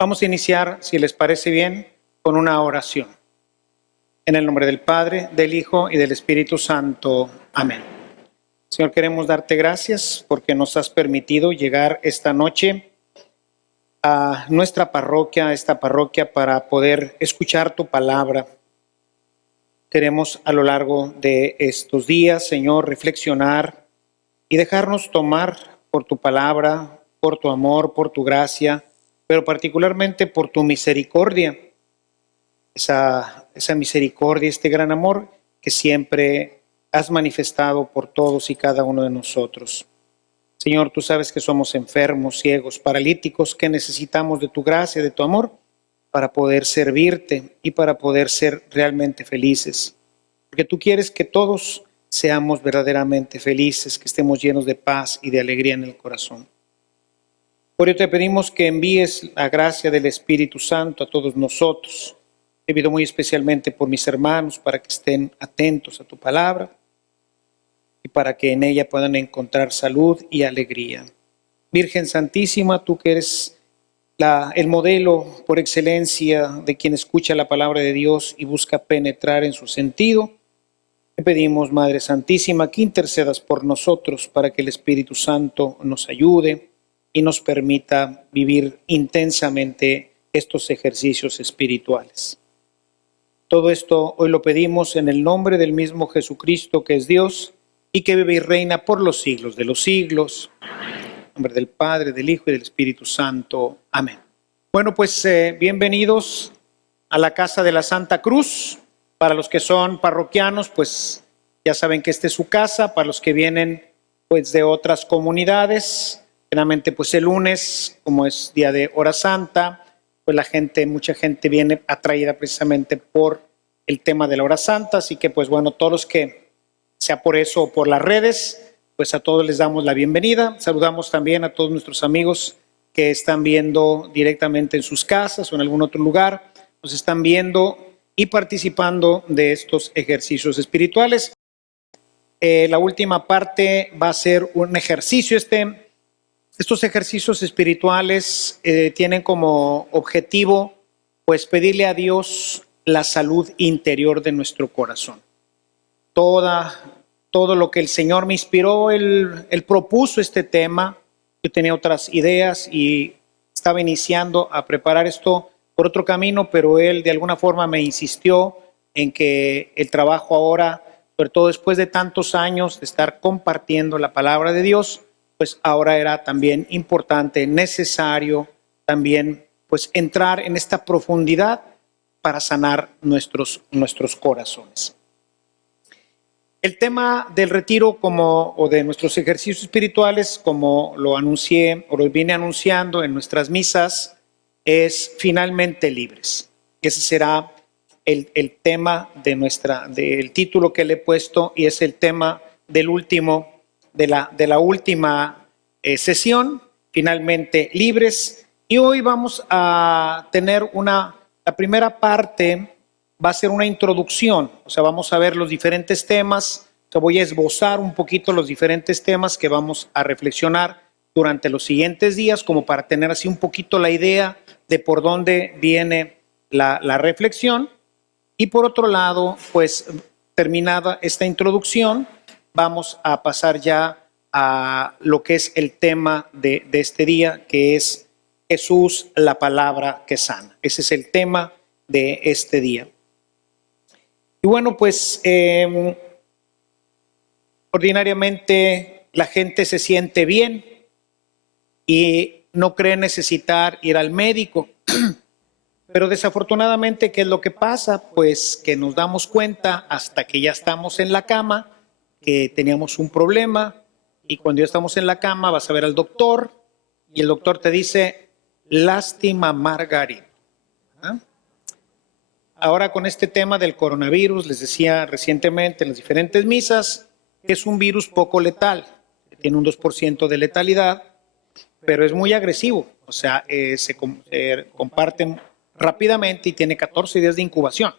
Vamos a iniciar, si les parece bien, con una oración. En el nombre del Padre, del Hijo y del Espíritu Santo. Amén. Señor, queremos darte gracias porque nos has permitido llegar esta noche a nuestra parroquia, a esta parroquia, para poder escuchar tu palabra. Queremos a lo largo de estos días, Señor, reflexionar y dejarnos tomar por tu palabra, por tu amor, por tu gracia, pero particularmente por tu misericordia. Esa misericordia, este gran amor que siempre has manifestado por todos y cada uno de nosotros. Señor, tú sabes que somos enfermos, ciegos, paralíticos, que necesitamos de tu gracia, de tu amor, para poder servirte y para poder ser realmente felices. Porque tú quieres que todos seamos verdaderamente felices, que estemos llenos de paz y de alegría en el corazón. Por ello te pedimos que envíes la gracia del Espíritu Santo a todos nosotros. Te pido muy especialmente por mis hermanos para que estén atentos a tu palabra y para que en ella puedan encontrar salud y alegría. Virgen Santísima, tú que eres el modelo por excelencia de quien escucha la palabra de Dios y busca penetrar en su sentido, te pedimos, Madre Santísima, que intercedas por nosotros para que el Espíritu Santo nos ayude y nos permita vivir intensamente estos ejercicios espirituales. Todo esto hoy lo pedimos en el nombre del mismo Jesucristo, que es Dios y que vive y reina por los siglos de los siglos. En nombre del Padre, del Hijo y del Espíritu Santo. Amén. Bueno, pues bienvenidos a la Casa de la Santa Cruz. Para los que son parroquianos, pues ya saben que esta es su casa. Para los que vienen pues de otras comunidades, generalmente pues el lunes, como es día de Hora Santa, pues mucha gente viene atraída precisamente por el tema de la Hora Santa. Así que pues bueno, todos los que, sea por eso o por las redes, pues a todos les damos la bienvenida. Saludamos también a todos nuestros amigos que están viendo directamente en sus casas o en algún otro lugar, nos están viendo y participando de estos ejercicios espirituales. La última parte va a ser un ejercicio. Estos ejercicios espirituales tienen como objetivo pues pedirle a Dios la salud interior de nuestro corazón. Todo lo que el Señor me inspiró, Él propuso este tema. Yo tenía otras ideas y estaba iniciando a preparar esto por otro camino, pero Él de alguna forma me insistió en que el trabajo ahora, sobre todo después de tantos años de estar compartiendo la palabra de Dios, pues ahora era también importante, necesario también pues entrar en esta profundidad para sanar nuestros corazones. El tema del retiro o de nuestros ejercicios espirituales, como lo anuncié o lo vine anunciando en nuestras misas, es finalmente libres. Ese será el tema del título que le he puesto, y es el tema de la última sesión, finalmente libres. Y hoy vamos a tener la primera parte. Va a ser una introducción, o sea, vamos a ver los diferentes temas. Te voy a esbozar un poquito los diferentes temas que vamos a reflexionar durante los siguientes días, como para tener así un poquito la idea de por dónde viene la reflexión. Y por otro lado, pues terminada esta introducción, vamos a pasar ya a lo que es el tema de este día, que es Jesús, la palabra que sana. Ese es el tema de este día. Y bueno, pues ordinariamente la gente se siente bien y no cree necesitar ir al médico. Pero desafortunadamente, ¿qué es lo que pasa? Pues que nos damos cuenta hasta que ya estamos en la cama que teníamos un problema, y cuando ya estamos en la cama vas a ver al doctor y el doctor te dice, lástima Margarita. ¿Ah? Ahora con este tema del coronavirus, les decía recientemente en las diferentes misas, que es un virus poco letal, tiene un 2% de letalidad, pero es muy agresivo, o sea, se comparten rápidamente y tiene 14 días de incubación.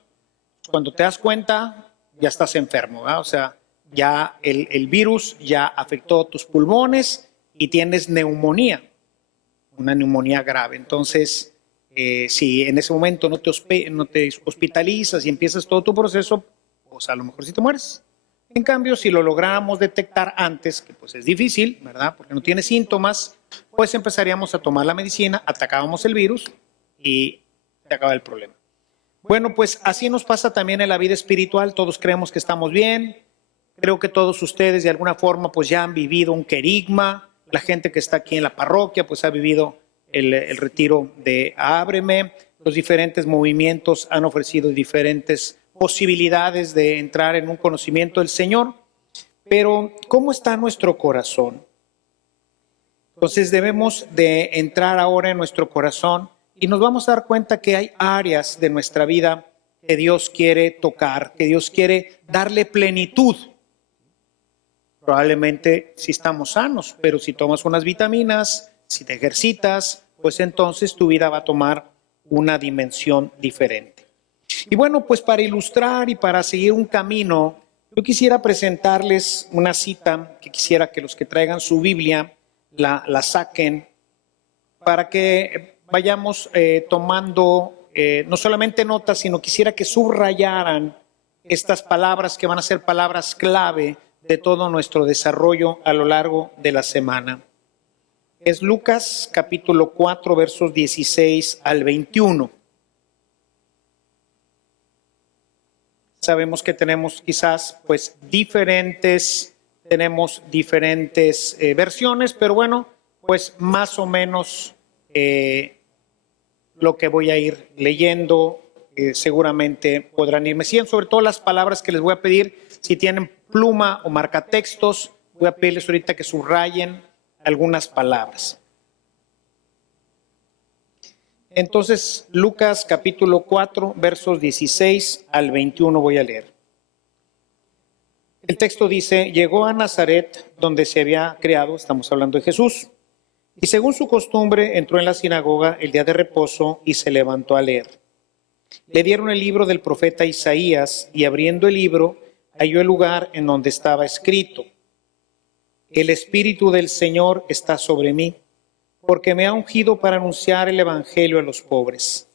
Cuando te das cuenta, ya estás enfermo, ¿verdad? O sea, ya el virus ya afectó tus pulmones y tienes neumonía, una neumonía grave. Entonces, Si en ese momento no te hospitalizas y empiezas todo tu proceso, pues a lo mejor sí te mueres. En cambio, si lo lográramos detectar antes, que pues es difícil, ¿verdad? Porque no tiene síntomas, pues empezaríamos a tomar la medicina, atacábamos el virus y se acaba el problema. Bueno, pues así nos pasa también en la vida espiritual. Todos creemos que estamos bien. Creo que todos ustedes de alguna forma pues ya han vivido un querigma. La gente que está aquí en la parroquia pues ha vivido el retiro de Ábreme. Los diferentes movimientos han ofrecido diferentes posibilidades de entrar en un conocimiento del Señor. Pero ¿cómo está nuestro corazón? Entonces debemos de entrar ahora en nuestro corazón y nos vamos a dar cuenta que hay áreas de nuestra vida que Dios quiere tocar, que Dios quiere darle plenitud. Probablemente si estamos sanos, pero si tomas unas vitaminas, si te ejercitas, pues entonces tu vida va a tomar una dimensión diferente. Y bueno, pues para ilustrar y para seguir un camino, yo quisiera presentarles una cita que quisiera que los que traigan su Biblia la saquen para que vayamos tomando no solamente notas, sino quisiera que subrayaran estas palabras que van a ser palabras clave de todo nuestro desarrollo a lo largo de la semana. Es Lucas capítulo 4, versos 16 al 21. Sabemos que tenemos quizás pues diferentes versiones, pero bueno, pues más o menos lo que voy a ir leyendo seguramente podrán irme siguiendo, sobre todo las palabras que les voy a pedir. Si tienen pluma o marcatextos, voy a pedirles ahorita que subrayen algunas palabras. Entonces, Lucas capítulo 4, versos 16 al 21 voy a leer. El texto dice: llegó a Nazaret, donde se había criado, estamos hablando de Jesús, y según su costumbre entró en la sinagoga el día de reposo y se levantó a leer. Le dieron el libro del profeta Isaías y abriendo el libro halló el lugar en donde estaba escrito: el Espíritu del Señor está sobre mí, porque me ha ungido para anunciar el Evangelio a los pobres.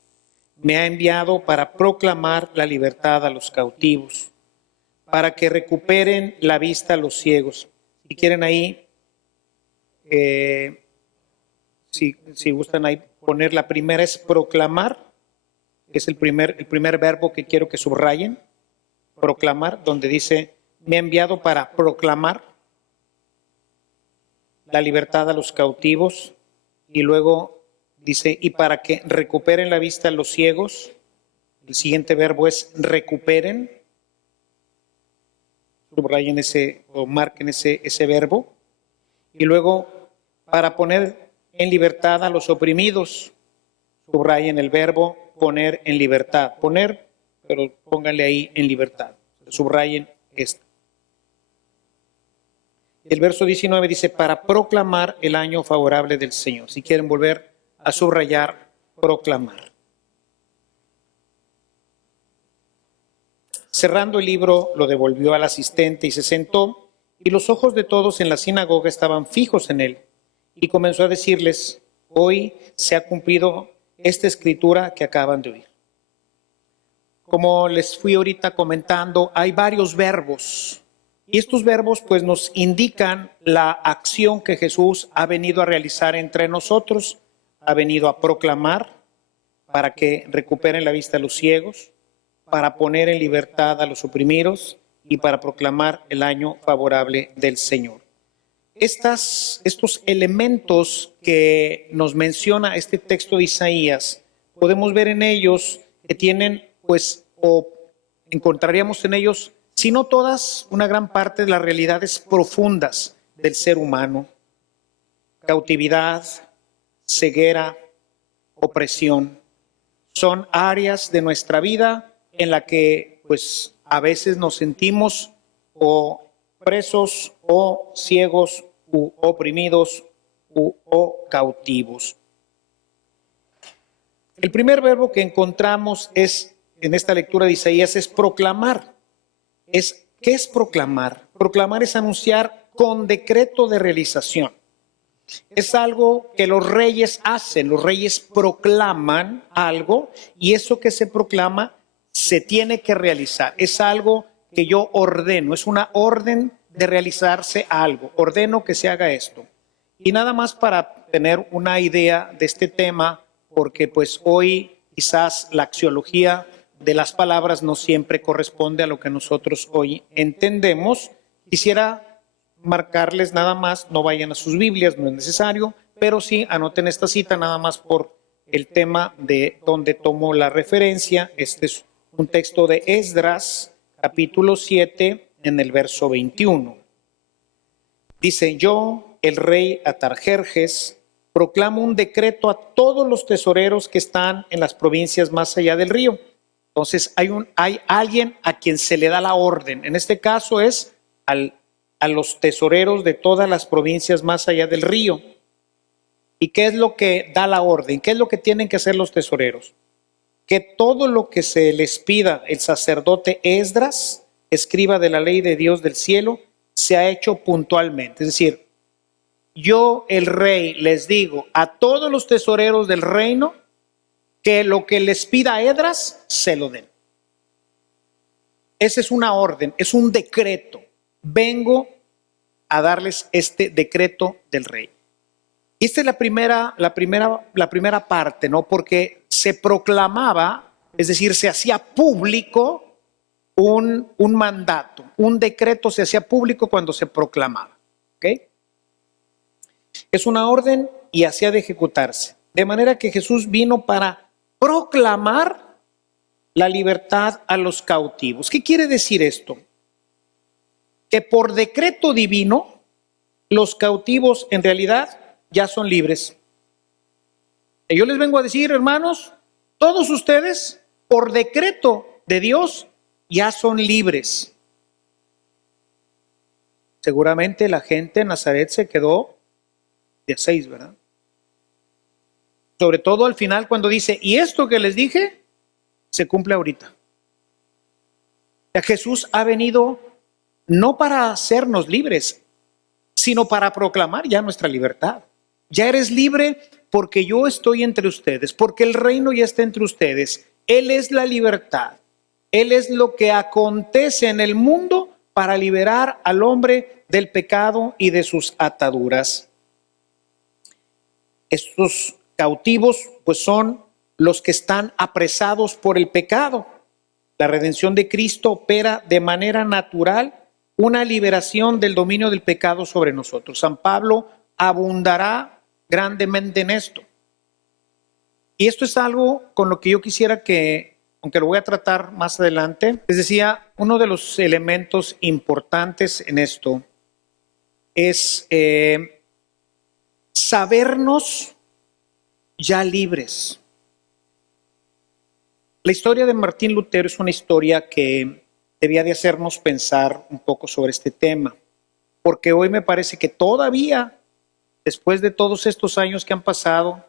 Me ha enviado para proclamar la libertad a los cautivos, para que recuperen la vista a los ciegos. Si quieren ahí, si gustan ahí poner, la primera es proclamar, que es el primer verbo que quiero que subrayen. Proclamar, donde dice: me ha enviado para proclamar la libertad a los cautivos. Y luego dice: y para que recuperen la vista a los ciegos. El siguiente verbo es recuperen. Subrayen ese o marquen ese verbo. Y luego, para poner en libertad a los oprimidos. Subrayen el verbo poner en libertad. Poner, pero pónganle ahí en libertad. Subrayen esto. El verso 19 dice: para proclamar el año favorable del Señor. Si quieren volver a subrayar, proclamar. Cerrando el libro, lo devolvió al asistente y se sentó, y los ojos de todos en la sinagoga estaban fijos en él. Y comenzó a decirles: hoy se ha cumplido esta escritura que acaban de oír. Como les fui ahorita comentando, hay varios verbos. Y estos verbos pues nos indican la acción que Jesús ha venido a realizar entre nosotros. Ha venido a proclamar para que recuperen la vista a los ciegos, para poner en libertad a los oprimidos y para proclamar el año favorable del Señor. Estos elementos que nos menciona este texto de Isaías, podemos ver en ellos que tienen pues, o encontraríamos en ellos, si no todas, una gran parte de las realidades profundas del ser humano: cautividad, ceguera, opresión. Son áreas de nuestra vida en la que pues a veces nos sentimos o presos o ciegos u oprimidos o cautivos. El primer verbo que encontramos en esta lectura de Isaías es proclamar. ¿Qué es proclamar? Proclamar es anunciar con decreto de realización. Es algo que los reyes hacen, los reyes proclaman algo y eso que se proclama se tiene que realizar. Es algo que yo ordeno, es una orden de realizarse algo. Ordeno que se haga esto. Y nada más para tener una idea de este tema, porque pues hoy quizás la axiología de las palabras no siempre corresponde a lo que nosotros hoy entendemos. Quisiera marcarles nada más, no vayan a sus Biblias, no es necesario, pero sí anoten esta cita nada más por el tema de donde tomo la referencia. Este es un texto de Esdras, capítulo 7, en el verso 21. Dice: yo, el rey Atarjerjes, proclamo un decreto a todos los tesoreros que están en las provincias más allá del río. Entonces hay alguien a quien se le da la orden. En este caso es a los tesoreros de todas las provincias más allá del río. ¿Y qué es lo que da la orden? ¿Qué es lo que tienen que hacer los tesoreros? Que todo lo que se les pida el sacerdote Esdras, escriba de la ley de Dios del cielo, se ha hecho puntualmente. Es decir, yo, el rey, les digo a todos los tesoreros del reino que lo que les pida Esdras, se lo den. Esa es una orden, es un decreto. Vengo a darles este decreto del rey. Y esta es la primera parte, ¿no? Porque se proclamaba, es decir, se hacía público un mandato, un decreto se hacía público cuando se proclamaba. ¿Ok? Es una orden y hacía de ejecutarse. De manera que Jesús vino para proclamar la libertad a los cautivos. ¿Qué quiere decir esto? Que por decreto divino, los cautivos en realidad ya son libres. Y yo les vengo a decir, hermanos, todos ustedes, por decreto de Dios, ya son libres. Seguramente la gente en Nazaret se quedó de 6, ¿verdad? Sobre todo al final cuando dice, y esto que les dije, se cumple ahorita. Jesús ha venido no para hacernos libres, sino para proclamar ya nuestra libertad. Ya eres libre porque yo estoy entre ustedes, porque el reino ya está entre ustedes. Él es la libertad. Él es lo que acontece en el mundo para liberar al hombre del pecado y de sus ataduras. Estos cautivos pues son los que están apresados por el pecado. La redención de Cristo opera de manera natural una liberación del dominio del pecado sobre nosotros. San Pablo abundará grandemente en esto. Y esto es algo con lo que yo quisiera que, aunque lo voy a tratar más adelante, les decía, uno de los elementos importantes en esto es sabernos ya libres. La historia de Martín Lutero es una historia que debía de hacernos pensar un poco sobre este tema, porque hoy me parece que todavía, después de todos estos años que han pasado,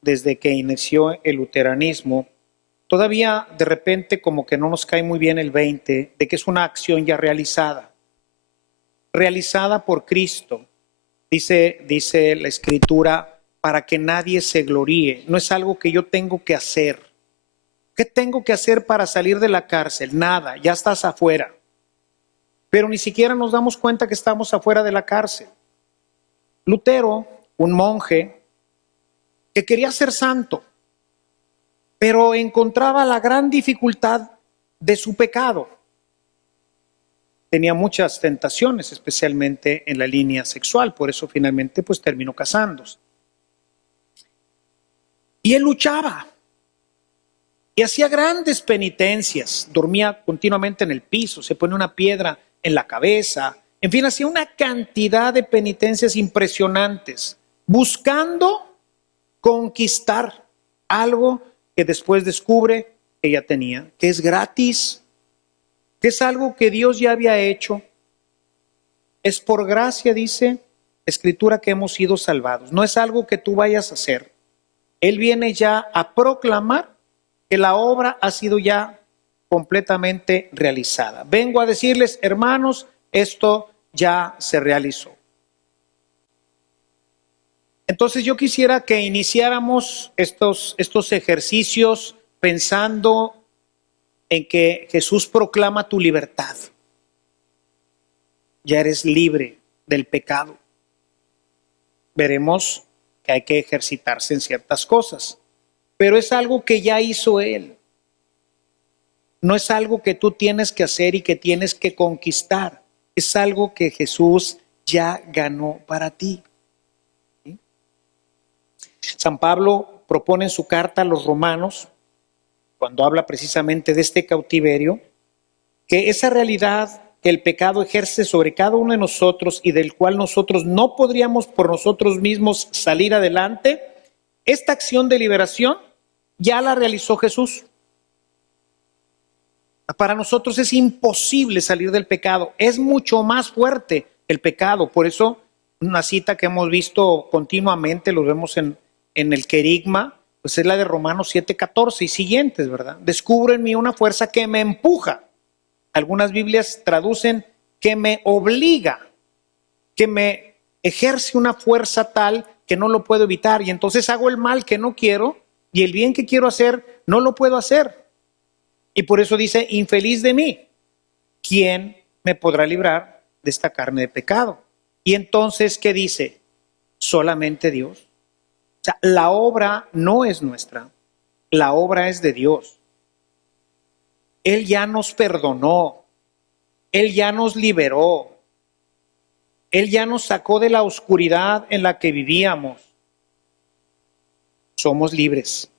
desde que inició el luteranismo, todavía de repente como que no nos cae muy bien el 20 de que es una acción ya realizada por Cristo. Dice la Escritura, para que nadie se gloríe. No es algo que yo tengo que hacer. ¿Qué tengo que hacer para salir de la cárcel? Nada, ya estás afuera. Pero ni siquiera nos damos cuenta que estamos afuera de la cárcel. Lutero, un monje que quería ser santo, pero encontraba la gran dificultad de su pecado. Tenía muchas tentaciones, especialmente en la línea sexual, por eso finalmente pues terminó casándose. Y él luchaba y hacía grandes penitencias, dormía continuamente en el piso, se ponía una piedra en la cabeza, en fin, hacía una cantidad de penitencias impresionantes, buscando conquistar algo que después descubre que ya tenía, que es gratis, que es algo que Dios ya había hecho. Es por gracia, dice la Escritura, que hemos sido salvados. No es algo que tú vayas a hacer. Él viene ya a proclamar que la obra ha sido ya completamente realizada. Vengo a decirles, hermanos, esto ya se realizó. Entonces yo quisiera que iniciáramos estos ejercicios pensando en que Jesús proclama tu libertad. Ya eres libre del pecado. Veremos que hay que ejercitarse en ciertas cosas, pero es algo que ya hizo Él. No es algo que tú tienes que hacer y que tienes que conquistar. Es algo que Jesús ya ganó para ti. ¿Sí? San Pablo propone en su carta a los romanos, cuando habla precisamente de este cautiverio, que esa realidad que el pecado ejerce sobre cada uno de nosotros y del cual nosotros no podríamos por nosotros mismos salir adelante, esta acción de liberación ya la realizó Jesús. Para nosotros es imposible salir del pecado, es mucho más fuerte el pecado. Por eso una cita que hemos visto continuamente, lo vemos en el querigma, pues es la de Romanos 7:14 y siguientes, ¿verdad? Descubro en mí una fuerza que me empuja. Algunas Biblias traducen que me obliga, que me ejerce una fuerza tal que no lo puedo evitar, y entonces hago el mal que no quiero y el bien que quiero hacer no lo puedo hacer. Y por eso dice, infeliz de mí, ¿quién me podrá librar de esta carne de pecado? Y entonces, ¿qué dice? Solamente Dios. O sea, la obra no es nuestra, la obra es de Dios. Él ya nos perdonó, Él ya nos liberó, Él ya nos sacó de la oscuridad en la que vivíamos. Somos libres.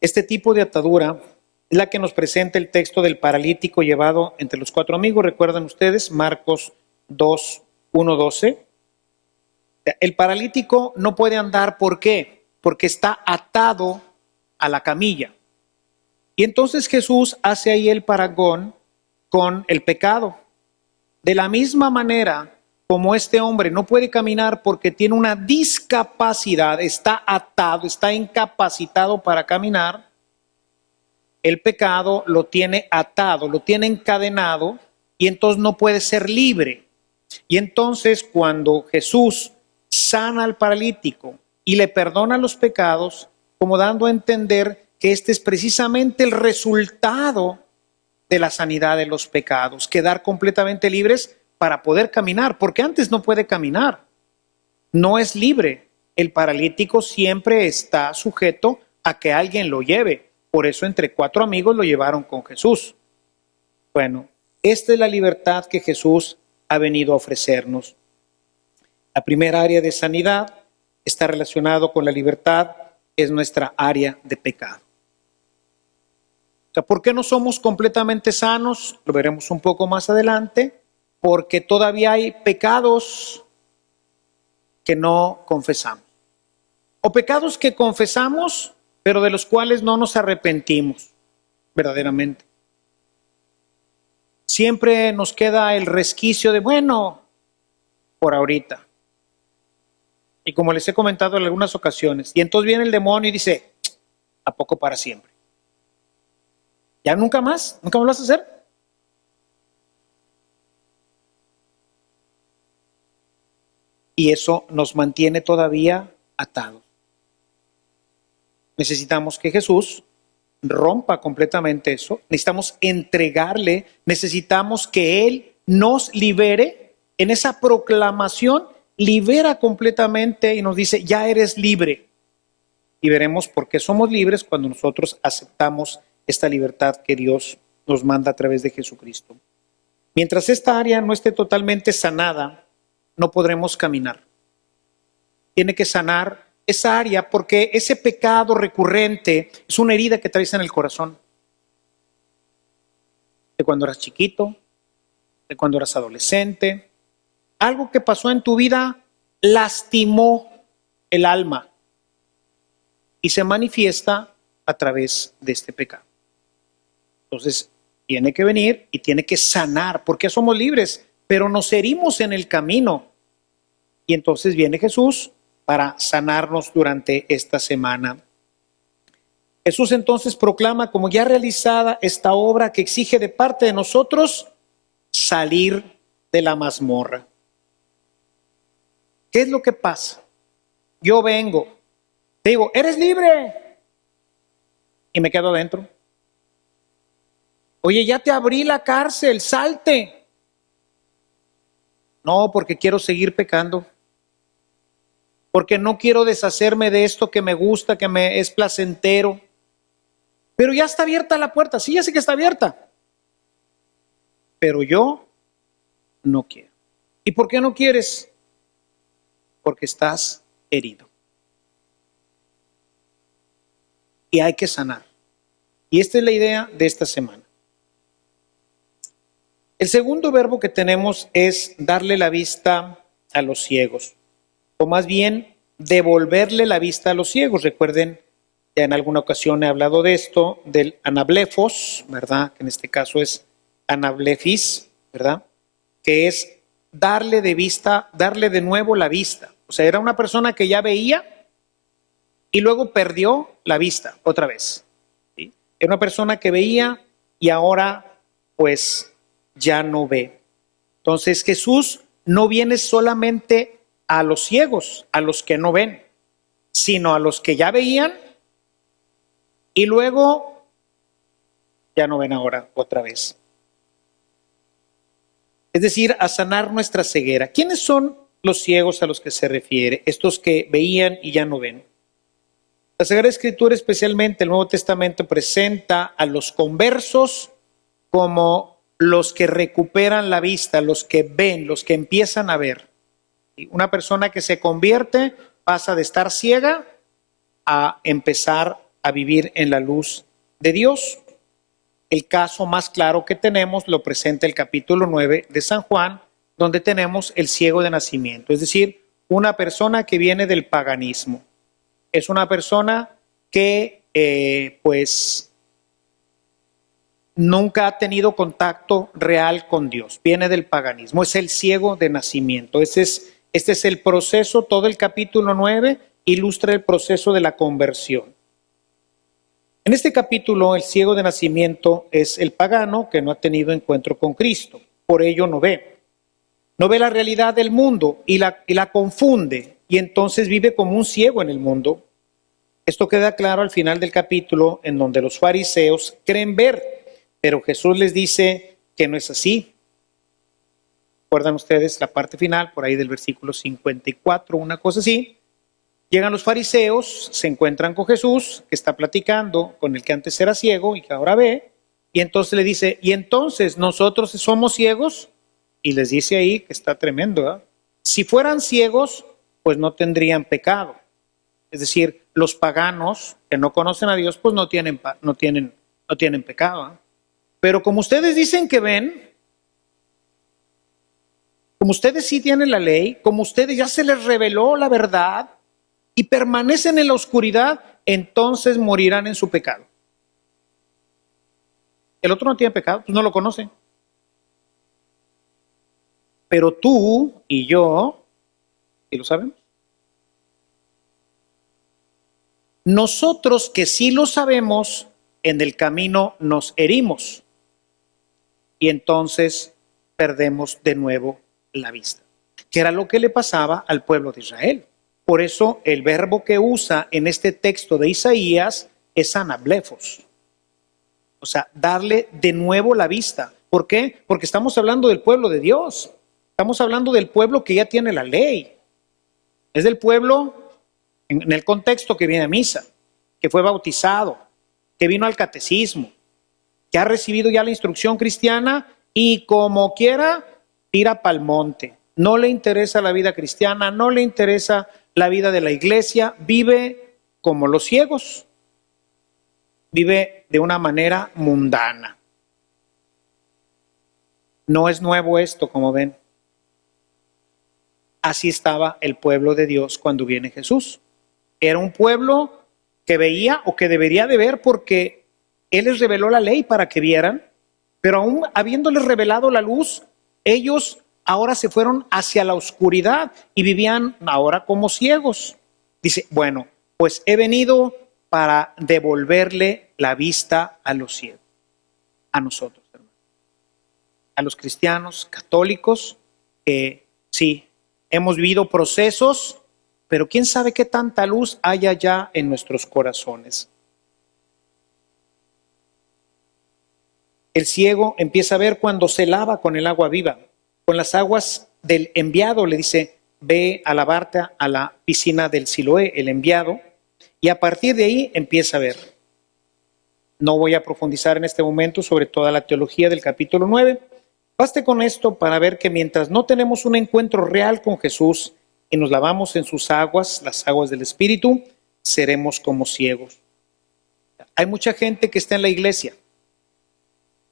Este tipo de atadura es la que nos presenta el texto del paralítico llevado entre los 4 amigos. ¿Recuerdan ustedes? Marcos 2, 1, 12. El paralítico no puede andar, ¿por qué? Porque está atado a la camilla. Y entonces Jesús hace ahí el parangón con el pecado. De la misma manera como este hombre no puede caminar porque tiene una discapacidad, está atado, está incapacitado para caminar, el pecado lo tiene atado, lo tiene encadenado y entonces no puede ser libre. Y entonces cuando Jesús sana al paralítico y le perdona los pecados, como dando a entender que este es precisamente el resultado de la sanidad de los pecados, quedar completamente libres para poder caminar, porque antes no puede caminar, no es libre. El paralítico siempre está sujeto a que alguien lo lleve, por eso entre 4 amigos lo llevaron con Jesús. Bueno, esta es la libertad que Jesús ha venido a ofrecernos. La primera área de sanidad está relacionado con la libertad, es nuestra área de pecado. O sea, ¿por qué no somos completamente sanos? Lo veremos un poco más adelante. Porque todavía hay pecados que no confesamos. O pecados que confesamos, pero de los cuales no nos arrepentimos verdaderamente. Siempre nos queda el resquicio de, bueno, por ahorita. Y como les he comentado en algunas ocasiones, y entonces viene el demonio y dice, ¿a poco para siempre? ¿Ya nunca más? ¿Nunca más lo vas a hacer? Y eso nos mantiene todavía atados. Necesitamos que Jesús rompa completamente eso. Necesitamos entregarle, necesitamos que Él nos libere. En esa proclamación, libera completamente y nos dice, ya eres libre. Y veremos por qué somos libres cuando nosotros aceptamos esta libertad que Dios nos manda a través de Jesucristo. Mientras esta área no esté totalmente sanada, no podremos caminar. Tiene que sanar esa área porque ese pecado recurrente es una herida que traes en el corazón. De cuando eras chiquito, de cuando eras adolescente. Algo que pasó en tu vida lastimó el alma y se manifiesta a través de este pecado. Entonces, tiene que venir y tiene que sanar, porque somos libres, pero nos herimos en el camino. Y entonces viene Jesús para sanarnos durante esta semana. Jesús entonces proclama como ya realizada esta obra que exige de parte de nosotros salir de la mazmorra. ¿qué es lo que pasa? Yo vengo, te digo, eres libre, y me quedo adentro. Oye, ya te abrí la cárcel, salte. No, porque quiero seguir pecando. Porque no quiero deshacerme de esto que me gusta, que me es placentero. Pero ya está abierta la puerta. Sí, ya sé que está abierta. Pero yo no quiero. ¿Y por qué no quieres? Porque estás herido. Y hay que sanar. Y esta es la idea de esta semana. El segundo verbo que tenemos es darle la vista a los ciegos, o más bien devolverle la vista a los ciegos. Recuerden, ya en alguna ocasión he hablado de esto, del anablefos, ¿verdad? Que en este caso es anablefis, ¿verdad? Que es darle de nuevo la vista. O sea, era una persona que ya veía y luego perdió la vista otra vez. ¿Sí? Era una persona que veía y ahora pues ya no ve. Entonces Jesús no viene solamente a los ciegos, a los que no ven, sino a los que ya veían y luego ya no ven ahora otra vez. Es decir, a sanar nuestra ceguera. ¿Quiénes son los ciegos a los que se refiere? Estos que veían y ya no ven. La Sagrada Escritura, especialmente el Nuevo Testamento, presenta a los conversos como los que recuperan la vista, los que ven, los que empiezan a ver. Una persona que se convierte pasa de estar ciega a empezar a vivir en la luz de Dios. El caso más claro que tenemos lo presenta el capítulo 9 de San Juan, donde tenemos el ciego de nacimiento, es decir, una persona que viene del paganismo. Es una persona que pues nunca ha tenido contacto real con Dios, viene del paganismo, es el ciego de nacimiento. Este es el proceso, todo el capítulo 9 ilustra el proceso de la conversión. En este capítulo, el ciego de nacimiento es el pagano que no ha tenido encuentro con Cristo, por ello no ve. No ve la realidad del mundo y la confunde, y entonces vive como un ciego en el mundo. Esto queda claro al final del capítulo, en donde los fariseos creen ver, pero Jesús les dice que no es así. ¿Recuerdan ustedes la parte final, por ahí del versículo 54, una cosa así? Llegan los fariseos, se encuentran con Jesús, que está platicando con el que antes era ciego y que ahora ve, y entonces le dice, ¿y entonces nosotros somos ciegos? Y les dice ahí que está tremendo, ¿verdad? Si fueran ciegos, pues no tendrían pecado. Es decir, los paganos que no conocen a Dios, pues no tienen pecado, ¿eh? Pero como ustedes dicen que ven, como ustedes sí tienen la ley, como ustedes ya se les reveló la verdad y permanecen en la oscuridad, entonces morirán en su pecado. El otro no tiene pecado, pues no lo conoce. Pero tú y yo, ¿sí lo sabemos? Nosotros que sí lo sabemos, en el camino nos herimos y entonces perdemos de nuevo la vista, que era lo que le pasaba al pueblo de Israel. Por eso el verbo que usa en este texto de Isaías es anablefos, o sea, darle de nuevo la vista. ¿Por qué? Porque estamos hablando del pueblo de Dios, estamos hablando del pueblo que ya tiene la ley, es del pueblo en el contexto que viene a misa, que fue bautizado, que vino al catecismo, que ha recibido ya la instrucción cristiana y como quiera tira pa'l monte. No le interesa la vida cristiana, no le interesa la vida de la iglesia, vive como los ciegos, vive de una manera mundana. No es nuevo esto, como ven. Así estaba el pueblo de Dios cuando viene Jesús. Era un pueblo que veía o que debería de ver porque Él les reveló la ley para que vieran, pero aún habiéndoles revelado la luz, ellos ahora se fueron hacia la oscuridad y vivían ahora como ciegos. Dice, bueno, pues he venido para devolverle la vista a los ciegos, a nosotros, hermanos, a los cristianos católicos que sí hemos vivido procesos, pero quién sabe qué tanta luz haya ya en nuestros corazones. El ciego empieza a ver cuando se lava con el agua viva, con las aguas del enviado. Le dice, ve a lavarte a la piscina del Siloé, el enviado, y a partir de ahí empieza a ver. No voy a profundizar en este momento sobre toda la teología del capítulo 9. Baste con esto para ver que mientras no tenemos un encuentro real con Jesús y nos lavamos en sus aguas, las aguas del Espíritu, seremos como ciegos. Hay mucha gente que está en la iglesia,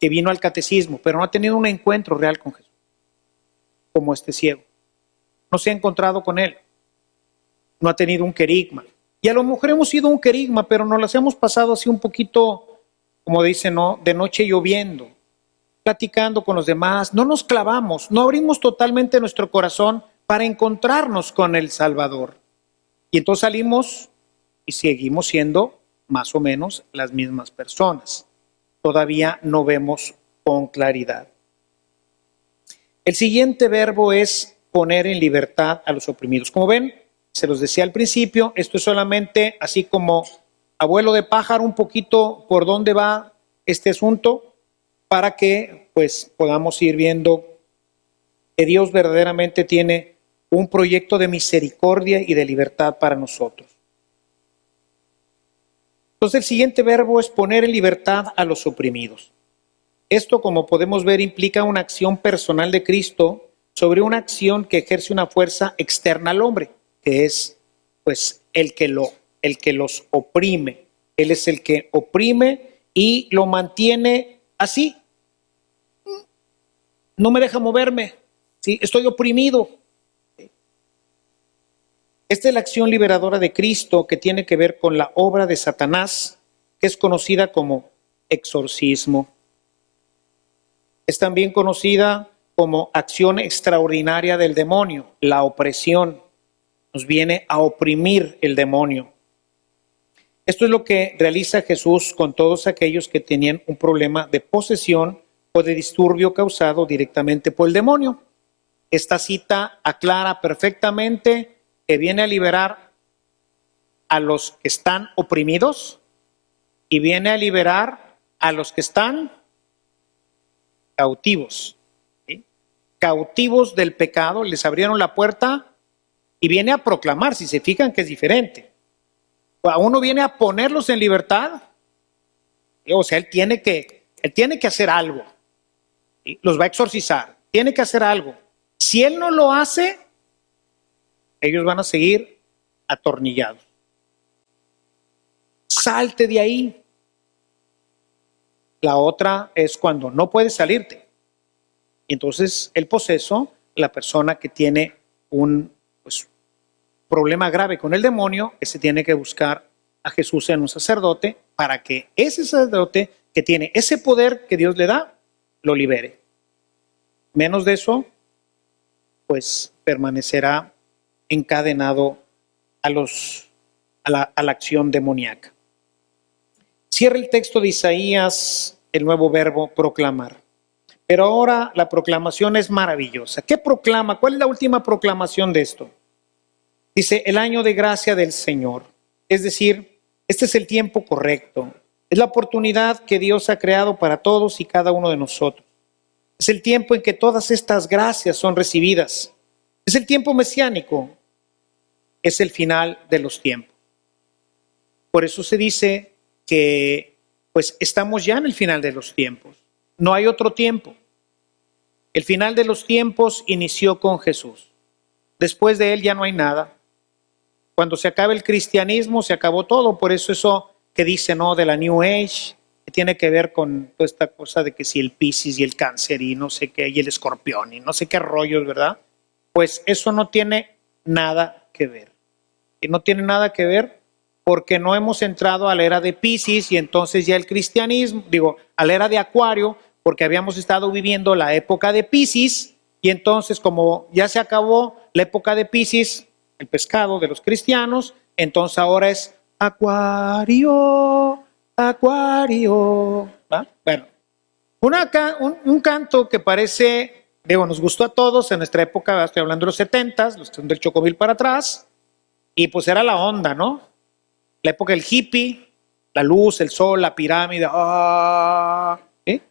que vino al catecismo, pero no ha tenido un encuentro real con Jesús, como este ciego. No se ha encontrado con Él, no ha tenido un querigma. Y a lo mejor hemos sido un querigma, pero nos las hemos pasado así un poquito, como dicen, ¿no?, de noche lloviendo, platicando con los demás, no nos clavamos, no abrimos totalmente nuestro corazón para encontrarnos con el Salvador. Y entonces salimos y seguimos siendo más o menos las mismas personas. Todavía no vemos con claridad. El siguiente verbo es poner en libertad a los oprimidos. Como ven, se los decía al principio, esto es solamente así como abuelo de pájaro, un poquito por dónde va este asunto, para que pues podamos ir viendo que Dios verdaderamente tiene un proyecto de misericordia y de libertad para nosotros. Entonces el siguiente verbo es poner en libertad a los oprimidos. Esto, como podemos ver, implica una acción personal de Cristo sobre una acción que ejerce una fuerza externa al hombre, que es pues el que los oprime. Él es el que oprime y lo mantiene así. No me deja moverme, ¿sí? Estoy oprimido. Esta es la acción liberadora de Cristo que tiene que ver con la obra de Satanás, que es conocida como exorcismo. Es también conocida como acción extraordinaria del demonio, la opresión. Nos viene a oprimir el demonio. Esto es lo que realiza Jesús con todos aquellos que tenían un problema de posesión o de disturbio causado directamente por el demonio. Esta cita aclara perfectamente que viene a liberar a los que están oprimidos y viene a liberar a los que están cautivos. ¿Sí? Cautivos del pecado, les abrieron la puerta y viene a proclamar, si se fijan que es diferente. A uno viene a ponerlos en libertad, o sea, él tiene que hacer algo. ¿Sí? Los va a exorcizar, tiene que hacer algo. Si él no lo hace, ellos van a seguir atornillados. Salte de ahí. La otra es cuando no puedes salirte. Y entonces el poseso, la persona que tiene un problema grave con el demonio, ese tiene que buscar a Jesús en un sacerdote para que ese sacerdote que tiene ese poder que Dios le da, lo libere. Menos de eso, pues permanecerá encadenado a la acción demoníaca. Cierra el texto de Isaías, el nuevo verbo proclamar. Pero ahora la proclamación es maravillosa. ¿Qué proclama? ¿Cuál es la última proclamación de esto? Dice, el año de gracia del Señor. Es decir, este es el tiempo correcto. Es la oportunidad que Dios ha creado para todos y cada uno de nosotros. Es el tiempo en que todas estas gracias son recibidas. Es el tiempo mesiánico. Es el final de los tiempos. Por eso se dice que pues estamos ya en el final de los tiempos. No hay otro tiempo. El final de los tiempos inició con Jesús. Después de él ya no hay nada. Cuando se acabe el cristianismo, se acabó todo. Por eso que dice, ¿no?, de la New Age, que tiene que ver con toda esta cosa de que si el Piscis y el Cáncer y no sé qué, y el Escorpión y no sé qué rollos, ¿verdad? Pues eso no tiene nada que ver. Y no tiene nada que ver porque no hemos entrado a la era de Piscis y entonces ya el cristianismo, a la era de Acuario, porque habíamos estado viviendo la época de Piscis y entonces como ya se acabó la época de Piscis, el pescado de los cristianos, entonces ahora es Acuario, Acuario. ¿Va? Bueno, un canto que parece Digo, nos gustó a todos en nuestra época, estoy hablando de los 70s, los que son del Chocomil para atrás, y pues era la onda, ¿no? La época del hippie, la luz, el sol, la pirámide, ¿sí?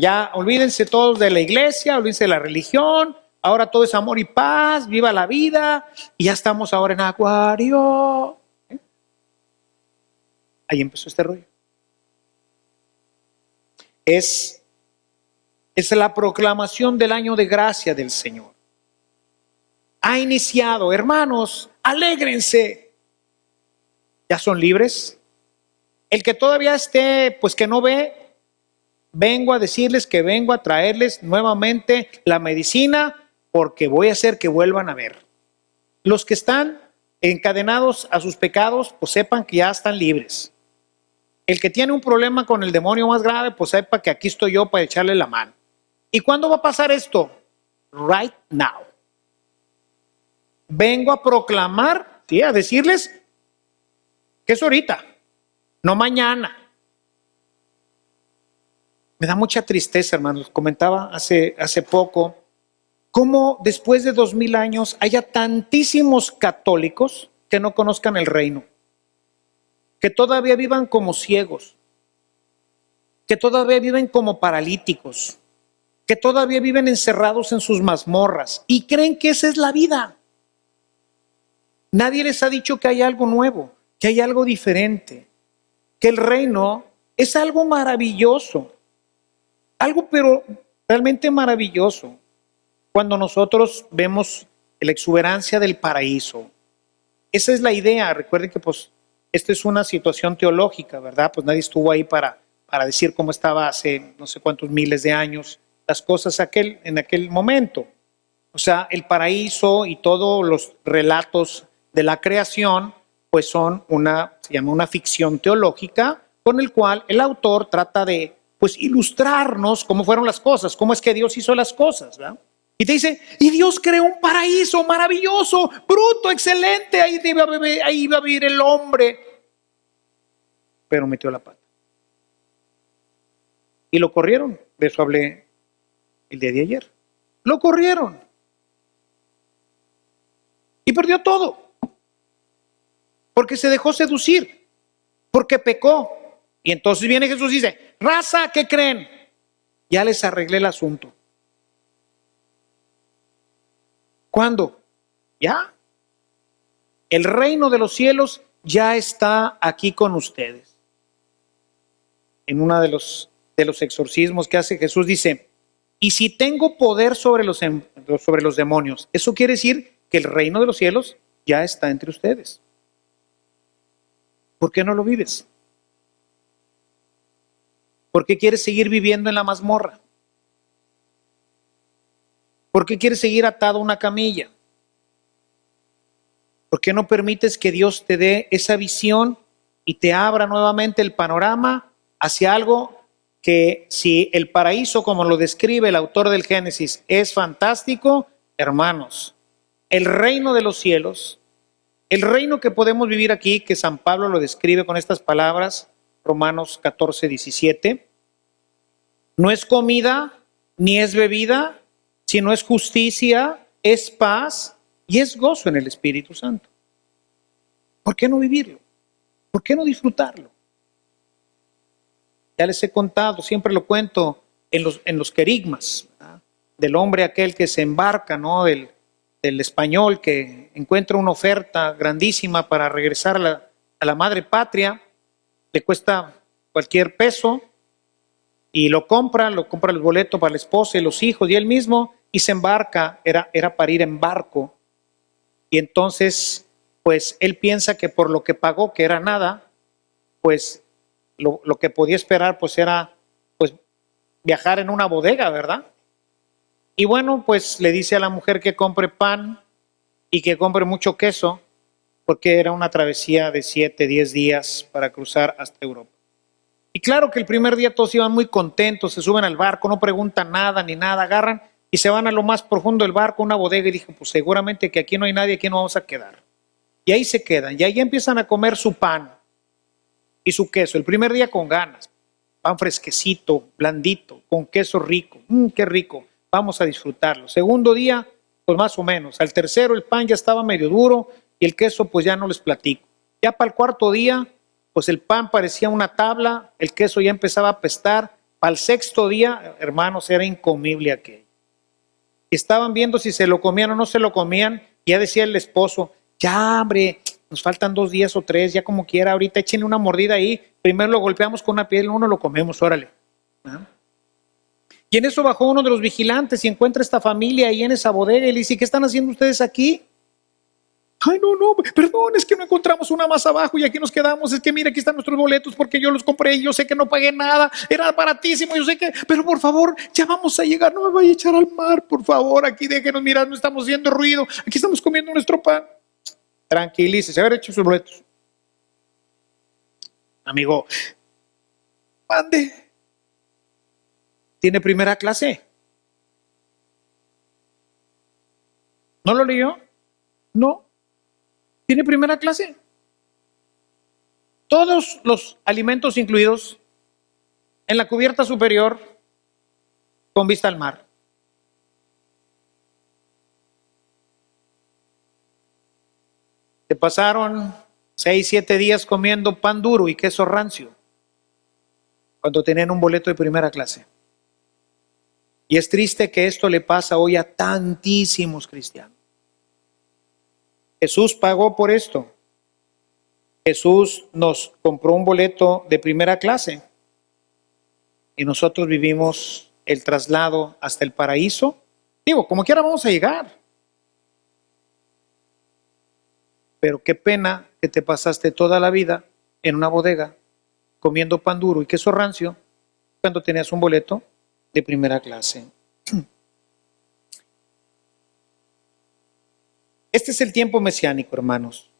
Ya olvídense todos de la iglesia, olvídense de la religión, ahora todo es amor y paz, viva la vida, y ya estamos ahora en Acuario. ¿Sí? Ahí empezó este rollo. Es la proclamación del año de gracia del Señor. Ha iniciado, hermanos, alégrense. ¿Ya son libres? El que todavía esté, pues que no ve, vengo a decirles que vengo a traerles nuevamente la medicina porque voy a hacer que vuelvan a ver. Los que están encadenados a sus pecados, pues sepan que ya están libres. El que tiene un problema con el demonio más grave, pues sepa que aquí estoy yo para echarle la mano. ¿Y cuándo va a pasar esto? Right now. Vengo a proclamar, ¿sí? A decirles que es ahorita, no mañana. Me da mucha tristeza, hermanos. Comentaba hace poco cómo después de 2000 años haya tantísimos católicos que no conozcan el reino, que todavía vivan como ciegos, que todavía viven como paralíticos, que todavía viven encerrados en sus mazmorras y creen que esa es la vida. Nadie les ha dicho que hay algo nuevo, que hay algo diferente, que el reino es algo maravilloso, algo pero realmente maravilloso. Cuando nosotros vemos la exuberancia del paraíso, esa es la idea. Recuerden que pues esta es una situación teológica, ¿verdad? Pues nadie estuvo ahí para decir cómo estaba hace no sé cuántos miles de años las cosas en aquel momento. O sea, el paraíso y todos los relatos de la creación, pues son se llama una ficción teológica, con el cual el autor trata de, pues, ilustrarnos cómo fueron las cosas, cómo es que Dios hizo las cosas, ¿verdad? Y te dice, y Dios creó un paraíso maravilloso, bruto, excelente, ahí iba a vivir el hombre, pero metió la pata. Y lo corrieron, de eso hablé el día de ayer. Lo corrieron. Y perdió todo. Porque se dejó seducir, porque pecó. Y entonces viene Jesús y dice, raza, ¿qué creen? Ya les arreglé el asunto. ¿Cuándo? Ya. El reino de los cielos ya está aquí con ustedes. En uno de los exorcismos que hace Jesús dice, y si tengo poder sobre los demonios, eso quiere decir que el reino de los cielos ya está entre ustedes. ¿Por qué no lo vives? ¿Por qué quieres seguir viviendo en la mazmorra? ¿Por qué quieres seguir atado a una camilla? ¿Por qué no permites que Dios te dé esa visión y te abra nuevamente el panorama hacia algo que, si el paraíso, como lo describe el autor del Génesis, es fantástico, hermanos, el reino de los cielos, el reino que podemos vivir aquí, que San Pablo lo describe con estas palabras, Romanos 14, 17, no es comida ni es bebida, sino es justicia, es paz y es gozo en el Espíritu Santo. ¿Por qué no vivirlo? ¿Por qué no disfrutarlo? Ya les he contado, siempre lo cuento en los querigmas, ¿verdad? Del hombre aquel que se embarca, ¿no? Del español que encuentra una oferta grandísima para regresar a la madre patria, le cuesta cualquier peso y lo compra el boleto para la esposa y los hijos y él mismo y se embarca, era para ir en barco y entonces pues él piensa que por lo que pagó, que era nada, pues lo que podía esperar pues era pues viajar en una bodega, ¿verdad? Y bueno, pues le dice a la mujer que compre pan y que compre mucho queso, porque era una travesía de 7, 10 días para cruzar hasta Europa. Y claro que el primer día todos iban muy contentos, se suben al barco, no preguntan nada ni nada, agarran y se van a lo más profundo del barco, una bodega, y dije, pues seguramente que aquí no hay nadie, aquí no vamos a quedar. Y ahí se quedan, y ahí empiezan a comer su pan y su queso, el primer día con ganas. pan fresquecito, blandito, con queso rico. Qué rico, vamos a disfrutarlo. Segundo día, pues más o menos. Al tercero el pan ya estaba medio duro y el queso pues ya no les platico. Ya para el cuarto día, pues el pan parecía una tabla, el queso ya empezaba a apestar. Para el sexto día, hermanos, era incomible aquello. Estaban viendo si se lo comían o no se lo comían. Ya decía el esposo, ya hombre, nos faltan 2 días o 3, ya como quiera, ahorita échenle una mordida ahí. Primero lo golpeamos con una piedra y uno lo comemos, órale. ¿Ah? Y en eso bajó uno de los vigilantes y encuentra esta familia ahí en esa bodega y le dice, ¿qué están haciendo ustedes aquí? Ay, no, perdón, es que no encontramos una más abajo y aquí nos quedamos. Es que mira, aquí están nuestros boletos porque yo los compré y yo sé que no pagué nada. Era baratísimo, yo sé que, pero por favor, ya vamos a llegar, no me vaya a echar al mar, por favor, aquí déjenos mirar, no estamos haciendo ruido, aquí estamos comiendo nuestro pan. Tranquilícese, haber hecho sus boletos. Amigo, mande. ¿Tiene primera clase? ¿No lo leyó? No. ¿Tiene primera clase? Todos los alimentos incluidos en la cubierta superior con vista al mar. Se pasaron 6, 7 días comiendo pan duro y queso rancio cuando tenían un boleto de primera clase. Y es triste que esto le pasa hoy a tantísimos cristianos. Jesús pagó por esto. Jesús nos compró un boleto de primera clase y nosotros vivimos el traslado hasta el paraíso. Digo, como quiera vamos a llegar. Pero qué pena que te pasaste toda la vida en una bodega comiendo pan duro y queso rancio cuando tenías un boleto de primera clase. Este es el tiempo mesiánico, hermanos.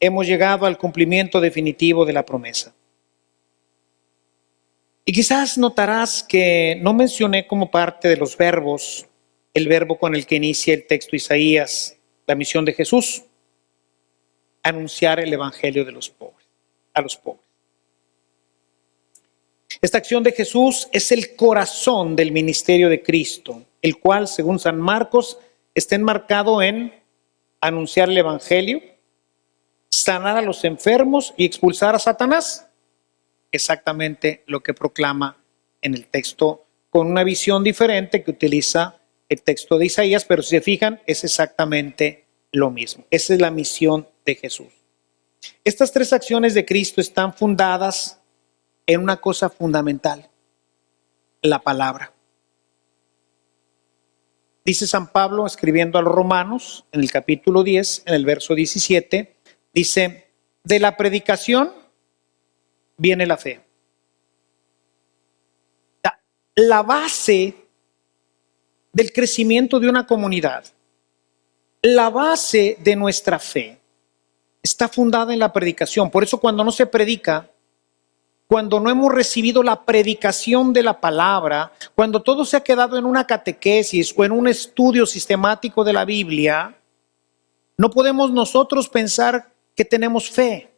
Hemos llegado al cumplimiento definitivo de la promesa. Y quizás notarás que no mencioné como parte de los verbos el verbo con el que inicia el texto Isaías, la misión de Jesús, anunciar el evangelio de los pobres, a los pobres. Esta acción de Jesús es el corazón del ministerio de Cristo, el cual, según San Marcos, está enmarcado en anunciar el evangelio, sanar a los enfermos y expulsar a Satanás. Exactamente lo que proclama en el texto, con una visión diferente que utiliza el texto de Isaías, pero si se fijan, es exactamente lo mismo. Esa es la misión de Jesús. Estas 3 acciones de Cristo están fundadas en una cosa fundamental, la palabra. Dice San Pablo, escribiendo a los Romanos, en el capítulo 10, en el verso 17, dice, de la predicación viene la fe. La base del crecimiento de una comunidad, la base de nuestra fe, está fundada en la predicación. Por eso cuando no se predica, cuando no hemos recibido la predicación de la palabra, cuando todo se ha quedado en una catequesis o en un estudio sistemático de la Biblia, no podemos nosotros pensar que tenemos fe.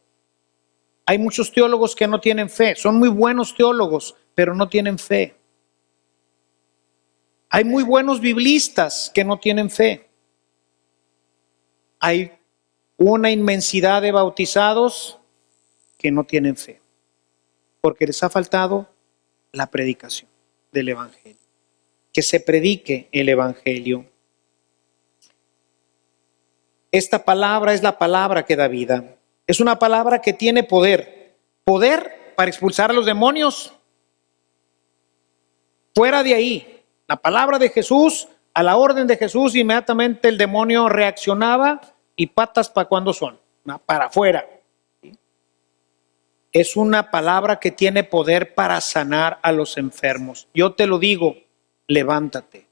Hay muchos teólogos que no tienen fe, son muy buenos teólogos, pero no tienen fe. Hay muy buenos biblistas que no tienen fe. Hay una inmensidad de bautizados que no tienen fe, porque les ha faltado la predicación del evangelio. Que se predique el evangelio. Esta palabra es la palabra que da vida. Es una palabra que tiene poder. Poder para expulsar a los demonios. Fuera de ahí, la palabra de Jesús, a la orden de Jesús, inmediatamente el demonio reaccionaba y patas para cuando son, para afuera. Es una palabra que tiene poder para sanar a los enfermos. Yo te lo digo, levántate.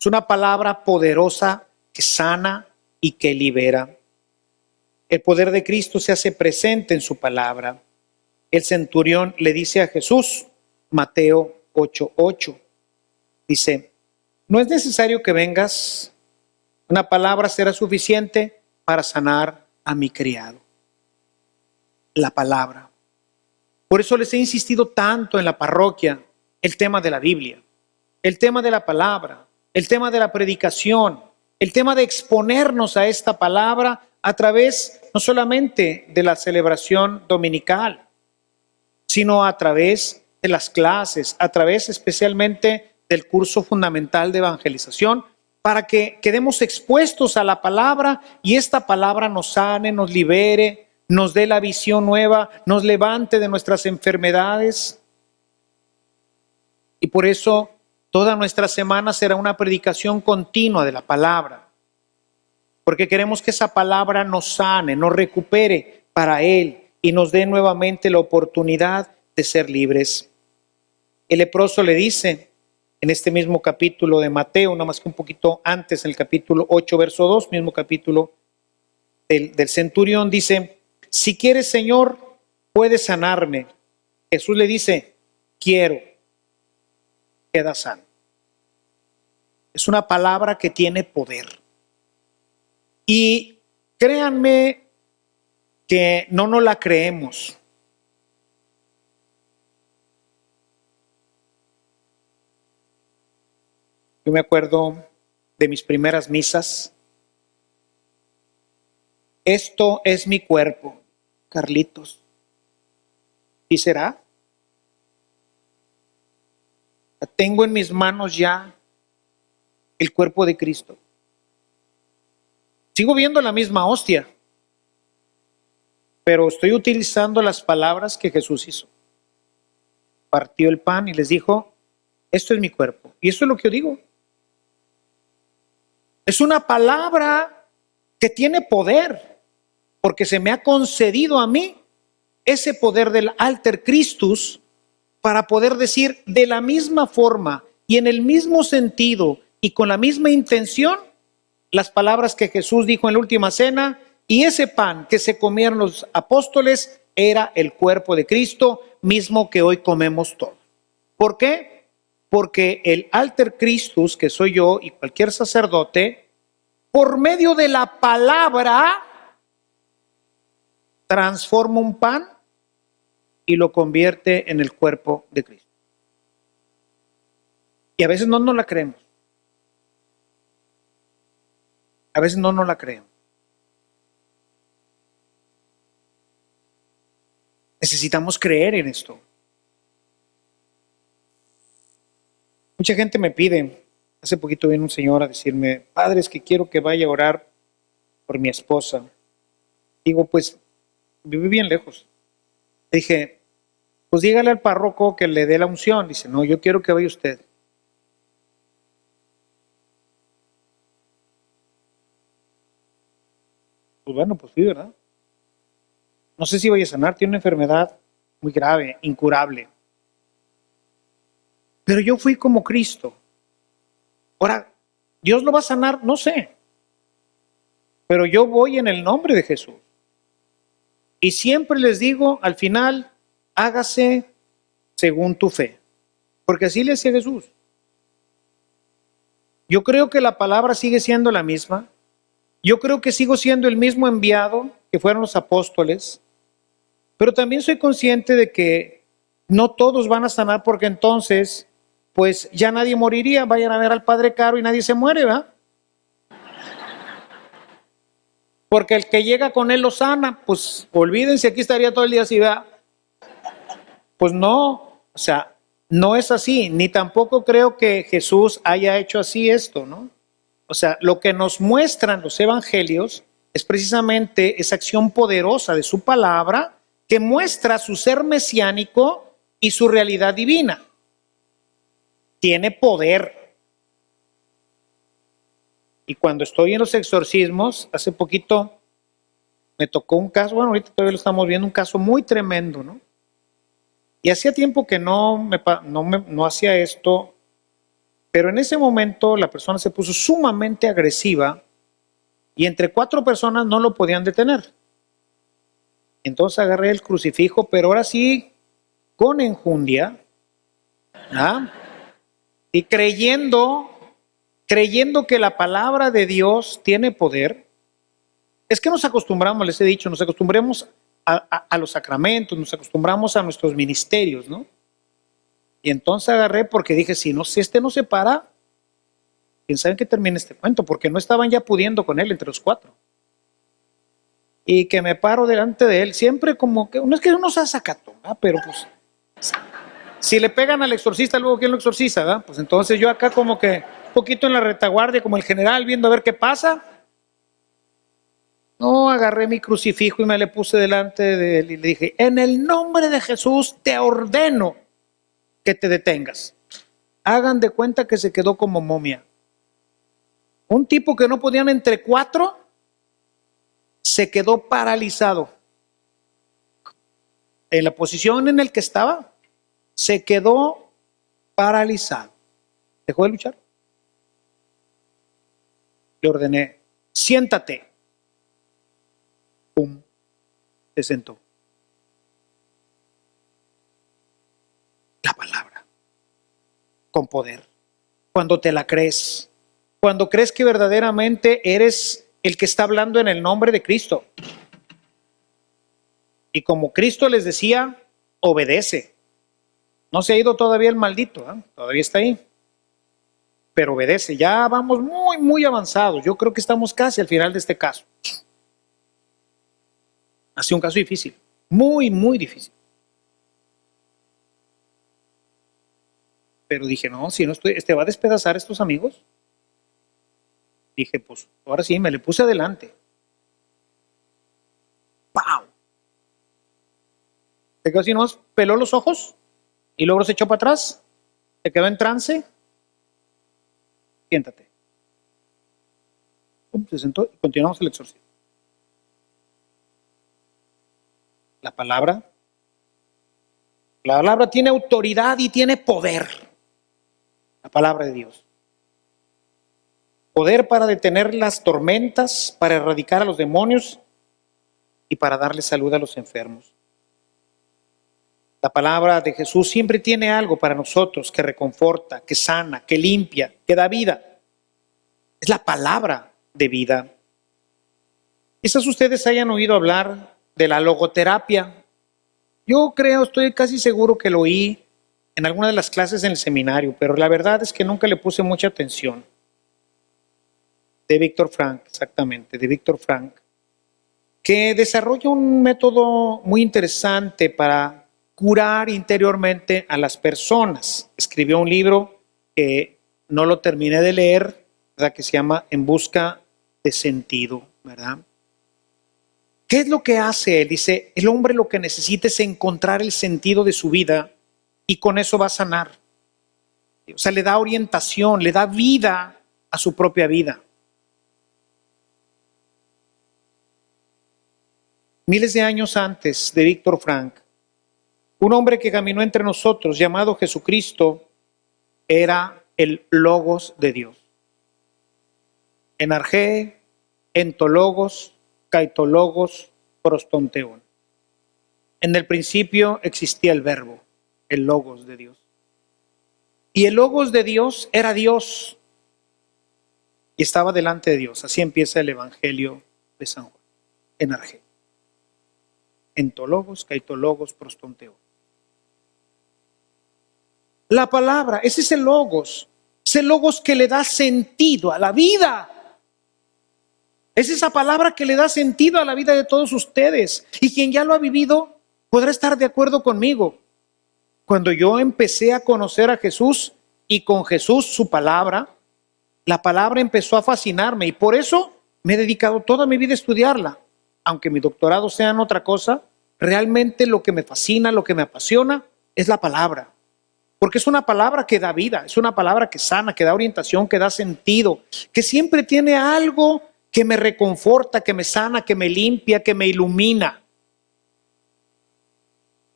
Es una palabra poderosa que sana y que libera. El poder de Cristo se hace presente en su palabra. El centurión le dice a Jesús, Mateo 8:8, dice, no es necesario que vengas, una palabra será suficiente para sanar a mi criado. La palabra. Por eso les he insistido tanto en la parroquia el tema de la Biblia, el tema de la palabra, el tema de la predicación, el tema de exponernos a esta palabra a través no solamente de la celebración dominical, sino a través de las clases, a través especialmente del curso fundamental de evangelización, para que quedemos expuestos a la palabra y esta palabra nos sane, nos libere, nos dé la visión nueva, nos levante de nuestras enfermedades. Y por eso toda nuestra semana será una predicación continua de la palabra, porque queremos que esa palabra nos sane, nos recupere para Él y nos dé nuevamente la oportunidad de ser libres. El leproso le dice en este mismo capítulo de Mateo, nada más que un poquito antes, en el capítulo 8, verso 2, mismo capítulo del centurión, dice: si quieres, Señor, puedes sanarme. Jesús le dice: quiero, queda sano. Es una palabra que tiene poder. Y créanme que no nos la creemos. Yo me acuerdo de mis primeras misas. Esto es mi cuerpo, Carlitos. ¿Y será? Tengo en mis manos ya el cuerpo de Cristo. Sigo viendo la misma hostia, pero estoy utilizando las palabras que Jesús hizo. Partió el pan y les dijo: esto es mi cuerpo. Y eso es lo que yo digo. Es una palabra que tiene poder, porque se me ha concedido a mí ese poder del alter Christus para poder decir de la misma forma y en el mismo sentido y con la misma intención las palabras que Jesús dijo en la última cena, y ese pan que se comieron los apóstoles era el cuerpo de Cristo, mismo que hoy comemos todos. ¿Por qué? Porque el alter Christus, que soy yo y cualquier sacerdote, por medio de la palabra transforma un pan y lo convierte en el cuerpo de Cristo. Y a veces no nos la creemos. A veces no nos la creemos. Necesitamos creer en esto. Mucha gente me pide, hace poquito vino un señor a decirme: padre, es que quiero que vaya a orar por mi esposa. Digo, pues, viví bien lejos. Le dije, pues dígale al párroco que le dé la unción. Dice, no, yo quiero que vaya usted. Pues bueno, pues sí, ¿verdad? No sé si vaya a sanar, tiene una enfermedad muy grave, incurable. Pero yo fui como Cristo. Ahora, ¿Dios lo va a sanar? No sé. Pero yo voy en el nombre de Jesús. Y siempre les digo, al final, hágase según tu fe. Porque así le decía Jesús. Yo creo que la palabra sigue siendo la misma. Yo creo que sigo siendo el mismo enviado que fueron los apóstoles. Pero también soy consciente de que no todos van a sanar, porque entonces pues ya nadie moriría. Vayan a ver al Padre Caro y nadie se muere, ¿verdad? Porque el que llega con él lo sana. Pues olvídense, aquí estaría todo el día así, ¿verdad? Pues no, o sea, no es así, ni tampoco creo que Jesús haya hecho así esto, ¿no? O sea, lo que nos muestran los evangelios es precisamente esa acción poderosa de su palabra que muestra su ser mesiánico y su realidad divina. Tiene poder. Y cuando estoy en los exorcismos, hace poquito me tocó un caso, bueno, ahorita todavía lo estamos viendo, un caso muy tremendo, ¿no? Y hacía tiempo que no hacía esto, pero en ese momento la persona se puso sumamente agresiva y entre 4 personas no lo podían detener. Entonces agarré el crucifijo, pero ahora sí, con enjundia, ¿ah? Y creyendo que la palabra de Dios tiene poder. Es que nos acostumbramos, les he dicho, nos acostumbramos a los sacramentos, nos acostumbramos a nuestros ministerios, ¿no? Y entonces agarré porque dije, si este no se para, quién sabe que termine este cuento, porque no estaban ya pudiendo con él entre los cuatro. Y que me paro delante de él, siempre como que, no es que uno sea sacatón, pero pues, si le pegan al exorcista, luego ¿quién lo exorciza? ¿verdad? Pues entonces yo acá como que un poquito en la retaguardia, como el general, viendo a ver qué pasa. No, agarré mi crucifijo y me le puse delante de él y le dije, en el nombre de Jesús te ordeno que te detengas. Hagan de cuenta que se quedó como momia. Un tipo que no podían entre cuatro, se quedó paralizado. En la posición en la que estaba, se quedó paralizado. ¿Dejó de luchar? Le ordené, siéntate. Pum, se sentó. La palabra, con poder. Cuando te la crees, cuando crees que verdaderamente eres el que está hablando en el nombre de Cristo. Y como Cristo les decía, obedece. No se ha ido todavía el maldito, todavía está ahí. Pero obedece. Ya vamos muy, muy avanzados. Yo creo que estamos casi al final de este caso. Ha sido un caso difícil. Muy, muy difícil. Pero dije, no, si no estoy, va a despedazar a estos amigos. Dije, pues, ahora sí, me le puse adelante. ¡Pau! Se quedó así nomás, peló los ojos y luego se echó para atrás, se quedó en trance. Siéntate. Se sentó y continuamos el exorcismo. La palabra tiene autoridad y tiene poder. La palabra de Dios. Poder para detener las tormentas, para erradicar a los demonios y para darle salud a los enfermos. La palabra de Jesús siempre tiene algo para nosotros que reconforta, que sana, que limpia, que da vida. Es la palabra de vida. Quizás ustedes hayan oído hablar de la logoterapia. Yo creo, estoy casi seguro que lo oí en alguna de las clases en el seminario, pero la verdad es que nunca le puse mucha atención. De Víctor Frank, exactamente, de Víctor Frank, que desarrolla un método muy interesante para curar interiormente a las personas. Escribió un libro que no lo terminé de leer, ¿verdad? Que se llama En busca de sentido, ¿verdad? ¿Qué es lo que hace él? Dice, el hombre lo que necesita es encontrar el sentido de su vida y con eso va a sanar. O sea, le da orientación, le da vida a su propia vida. Miles de años antes de Víctor Frank, un hombre que caminó entre nosotros llamado Jesucristo era el Logos de Dios. En arjé, entologos, caitologos, prostonteón. En el principio existía el verbo, el Logos de Dios. Y el Logos de Dios era Dios y estaba delante de Dios. Así empieza el Evangelio de San Juan, en arjé. Entologos, caitologos, prostonteón. La palabra, ese es el Logos que le da sentido a la vida. Es esa palabra que le da sentido a la vida de todos ustedes. Y quien ya lo ha vivido podrá estar de acuerdo conmigo. Cuando yo empecé a conocer a Jesús y con Jesús su palabra, la palabra empezó a fascinarme y por eso me he dedicado toda mi vida a estudiarla. Aunque mi doctorado sea en otra cosa, realmente lo que me fascina, lo que me apasiona es la palabra. Porque es una palabra que da vida, es una palabra que sana, que da orientación, que da sentido, que siempre tiene algo que me reconforta, que me sana, que me limpia, que me ilumina.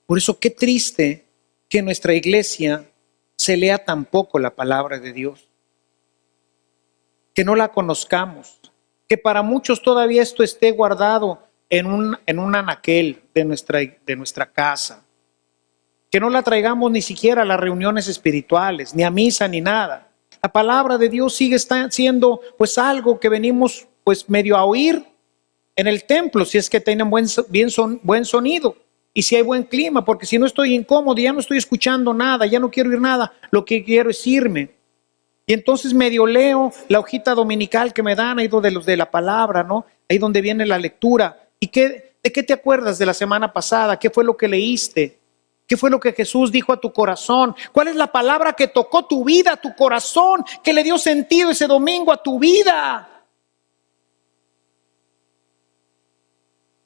Por eso qué triste que en nuestra iglesia se lea tan poco la palabra de Dios, que no la conozcamos, que para muchos todavía esto esté guardado en un anaquel de nuestra casa, que no la traigamos ni siquiera a las reuniones espirituales, ni a misa, ni nada. La palabra de Dios sigue siendo pues algo que venimos pues medio a oír, en el templo, si es que tienen buen sonido y si hay buen clima, porque si no estoy incómodo, ya no estoy escuchando nada, ya no quiero oír nada, lo que quiero es irme. Y entonces medio leo la hojita dominical que me dan, ahí donde los de la palabra, ¿no? Ahí donde viene la lectura. ¿Y de qué te acuerdas de la semana pasada? ¿Qué fue lo que leíste? ¿Qué fue lo que Jesús dijo a tu corazón? ¿Cuál es la palabra que tocó tu vida, tu corazón, que le dio sentido ese domingo a tu vida?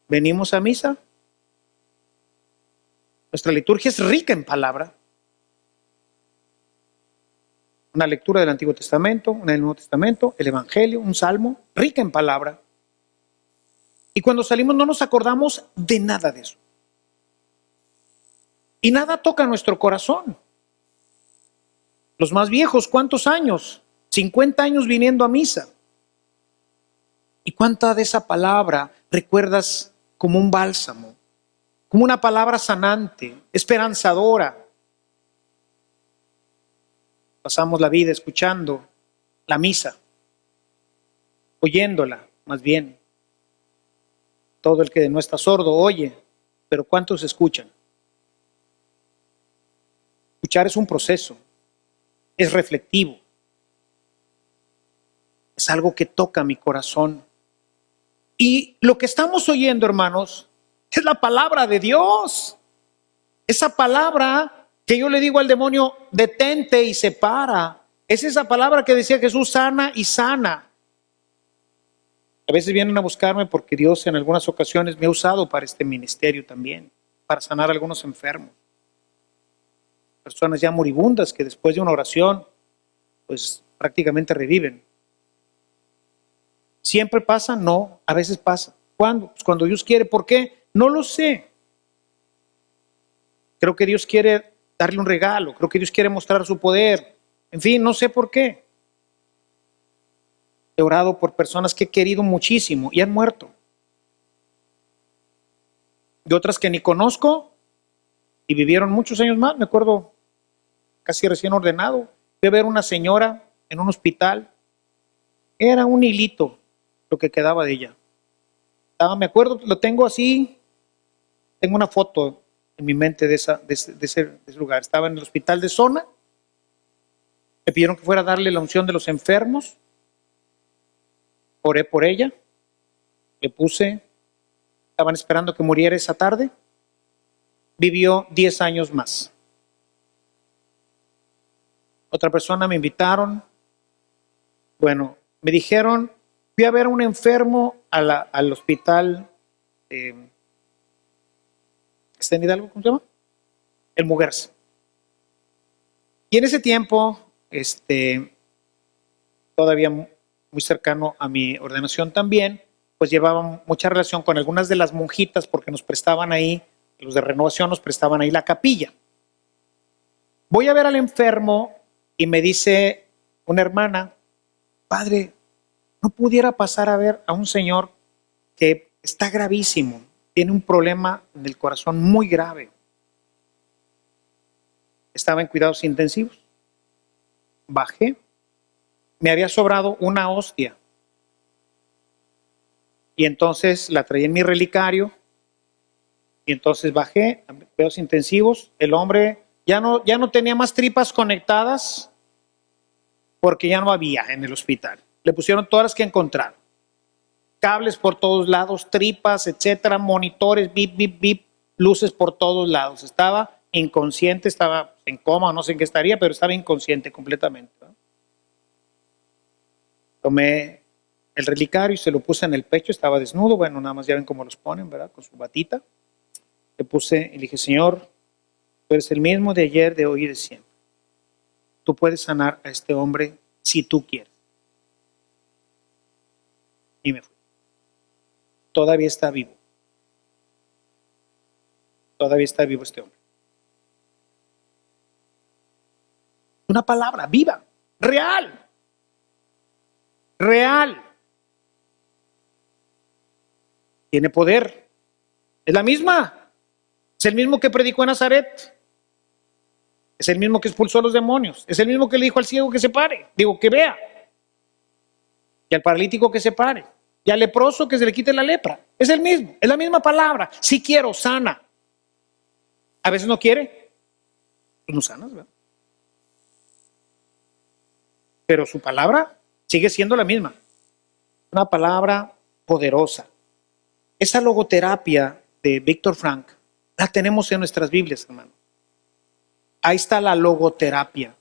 ¿Venimos a misa? Nuestra liturgia es rica en palabra. Una lectura del Antiguo Testamento, una del Nuevo Testamento, el Evangelio, un salmo, rica en palabra. Y cuando salimos no nos acordamos de nada de eso. Y nada toca nuestro corazón. Los más viejos, ¿cuántos años? 50 años viniendo a misa. ¿Y cuánta de esa palabra recuerdas como un bálsamo? Como una palabra sanante, esperanzadora. Pasamos la vida escuchando la misa, oyéndola, más bien. Todo el que no está sordo oye, pero ¿cuántos escuchan? Escuchar es un proceso, es reflectivo, es algo que toca mi corazón. Y lo que estamos oyendo, hermanos, es la palabra de Dios. Esa palabra que yo le digo al demonio, detente y separa. Es esa palabra que decía Jesús, sana y sana. A veces vienen a buscarme porque Dios en algunas ocasiones me ha usado para este ministerio también, para sanar a algunos enfermos. Personas ya moribundas que después de una oración, pues prácticamente reviven. ¿Siempre pasa? No, a veces pasa. ¿Cuándo? Pues cuando Dios quiere. ¿Por qué? No lo sé. Creo que Dios quiere darle un regalo, creo que Dios quiere mostrar su poder. En fin, no sé por qué. He orado por personas que he querido muchísimo y han muerto. De otras que ni conozco y vivieron muchos años más. Me acuerdo, casi recién ordenado, fui a ver una señora en un hospital. Era un hilito lo que quedaba de ella. Me acuerdo, lo tengo así, tengo una foto en mi mente de ese lugar. Estaba en el hospital de zona, me pidieron que fuera a darle la unción de los enfermos, oré por ella, le puse, estaban esperando que muriera esa tarde, vivió 10 años más. Otra persona me invitaron, bueno, me dijeron, fui a ver a un enfermo al hospital, ¿está en Hidalgo? ¿Cómo se llama? El Muguerza. Y en ese tiempo, todavía muy cercano a mi ordenación también, pues llevaba mucha relación con algunas de las monjitas porque nos prestaban ahí, los de renovación nos prestaban ahí la capilla. Voy a ver al enfermo y me dice una hermana, padre, ¿no pudiera pasar a ver a un señor que está gravísimo, tiene un problema del corazón muy grave? Estaba en cuidados intensivos. Bajé, me había sobrado una hostia y entonces la traí en mi relicario y entonces bajé a cuidados intensivos. El hombre ya no tenía más tripas conectadas porque ya no había en el hospital. Le pusieron todas las que encontraron. Cables por todos lados, tripas, etcétera, monitores, bip, bip, bip, luces por todos lados. Estaba inconsciente, estaba en coma, no sé en qué estaría, pero estaba inconsciente completamente, ¿no? Tomé el relicario y se lo puse en el pecho, estaba desnudo, bueno, nada más ya ven cómo los ponen, ¿verdad? Con su batita. Le puse y le dije, Señor, tú eres el mismo de ayer, de hoy y de siempre. Tú puedes sanar a este hombre si tú quieres. Y me fui. Todavía está vivo. Todavía está vivo este hombre. Una palabra viva, real. Real. Tiene poder. Es la misma. Es el mismo que predicó en Nazaret. Es el mismo que expulsó a los demonios. Es el mismo que le dijo al ciego que se pare. Digo, que vea. Y al paralítico que se pare. y al leproso que se le quite la lepra. Es el mismo, es la misma palabra. Si quiero, sana. A veces no quiere, pues no sanas, ¿verdad? Pero su palabra sigue siendo la misma. Una palabra poderosa. Esa logoterapia de Víctor Frank la tenemos en nuestras Biblias, hermano. Ahí está la logoterapia.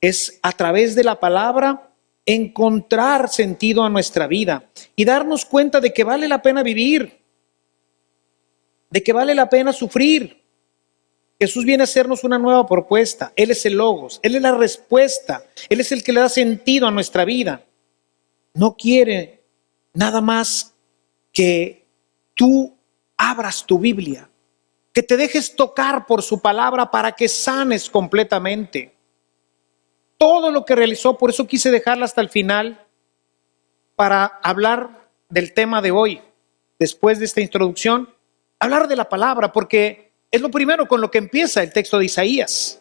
Es a través de la palabra encontrar sentido a nuestra vida y darnos cuenta de que vale la pena vivir, de que vale la pena sufrir. Jesús viene a hacernos una nueva propuesta. Él es el Logos, Él es la respuesta, Él es el que le da sentido a nuestra vida. No quiere nada más que tú abras tu Biblia, que te dejes tocar por su palabra para que sanes completamente. Todo lo que realizó, por eso quise dejarla hasta el final para hablar del tema de hoy, después de esta introducción, hablar de la palabra, porque es lo primero con lo que empieza el texto de Isaías.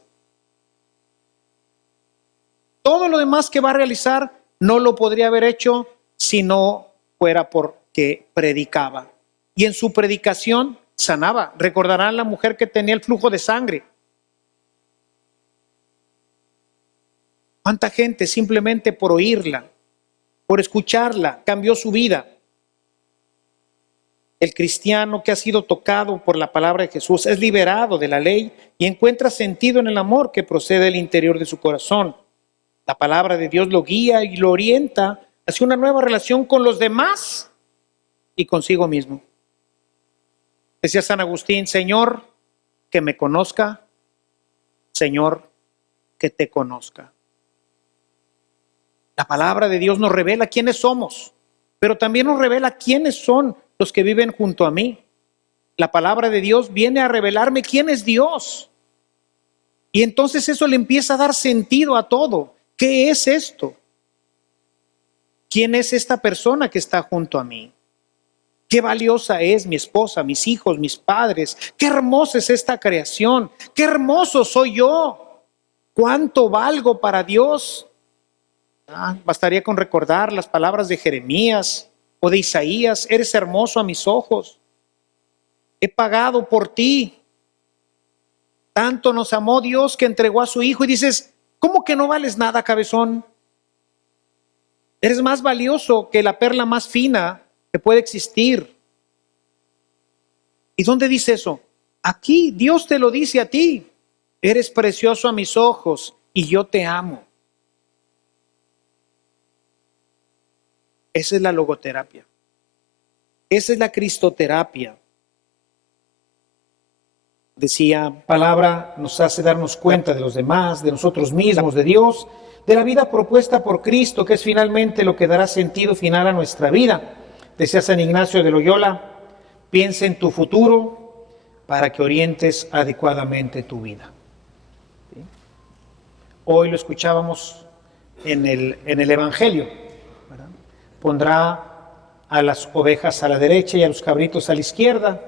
Todo lo demás que va a realizar no lo podría haber hecho si no fuera porque predicaba. Y en su predicación sanaba. Recordarán la mujer que tenía el flujo de sangre. ¿Cuánta gente simplemente por oírla, por escucharla, cambió su vida? El cristiano que ha sido tocado por la palabra de Jesús es liberado de la ley y encuentra sentido en el amor que procede del interior de su corazón. La palabra de Dios lo guía y lo orienta hacia una nueva relación con los demás y consigo mismo. Decía San Agustín: Señor, que me conozca, Señor, que te conozca. La palabra de Dios nos revela quiénes somos, pero también nos revela quiénes son los que viven junto a mí. La palabra de Dios viene a revelarme quién es Dios. Y entonces eso le empieza a dar sentido a todo. ¿Qué es esto? ¿Quién es esta persona que está junto a mí? Qué valiosa es mi esposa, mis hijos, mis padres. Qué hermosa es esta creación. Qué hermoso soy yo. Cuánto valgo para Dios. Bastaría con recordar las palabras de Jeremías o de Isaías: eres hermoso a mis ojos. He pagado por ti. Tanto nos amó Dios que entregó a su Hijo. Y dices: ¿cómo que no vales nada, cabezón? Eres más valioso que la perla más fina que puede existir. ¿Y dónde dice eso? Aquí Dios te lo dice a ti. Eres precioso a mis ojos y yo te amo. Esa es la logoterapia. Esa es la cristoterapia. Decía, palabra nos hace darnos cuenta de los demás, de nosotros mismos, de Dios, de la vida propuesta por Cristo, que es finalmente lo que dará sentido final a nuestra vida. Decía San Ignacio de Loyola: piensa en tu futuro para que orientes adecuadamente tu vida. ¿Sí? Hoy lo escuchábamos en el Evangelio, ¿verdad? Pondrá a las ovejas a la derecha y a los cabritos a la izquierda.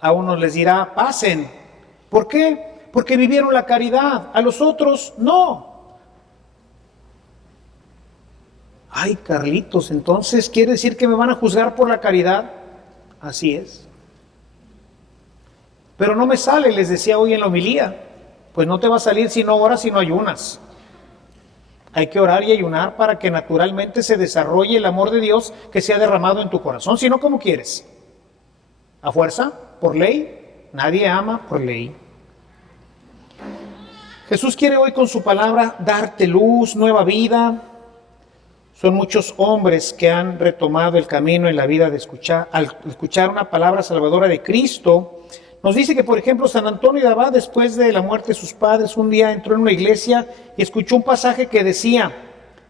A unos les dirá: pasen. ¿Por qué? Porque vivieron la caridad. A los otros no. Ay, Carlitos, entonces ¿quiere decir que me van a juzgar por la caridad? Así es. Pero no me sale, les decía hoy en la homilía. Pues no te va a salir si no oras y no ayunas. Hay que orar y ayunar para que naturalmente se desarrolle el amor de Dios que se ha derramado en tu corazón. Si no, ¿cómo quieres? ¿A fuerza? ¿Por ley? Nadie ama por ley. Jesús quiere hoy con su palabra darte luz, nueva vida. Son muchos hombres que han retomado el camino en la vida de escuchar, al escuchar una palabra salvadora de Cristo. Nos dice que, por ejemplo, San Antonio de Abad, después de la muerte de sus padres, un día entró en una iglesia y escuchó un pasaje que decía: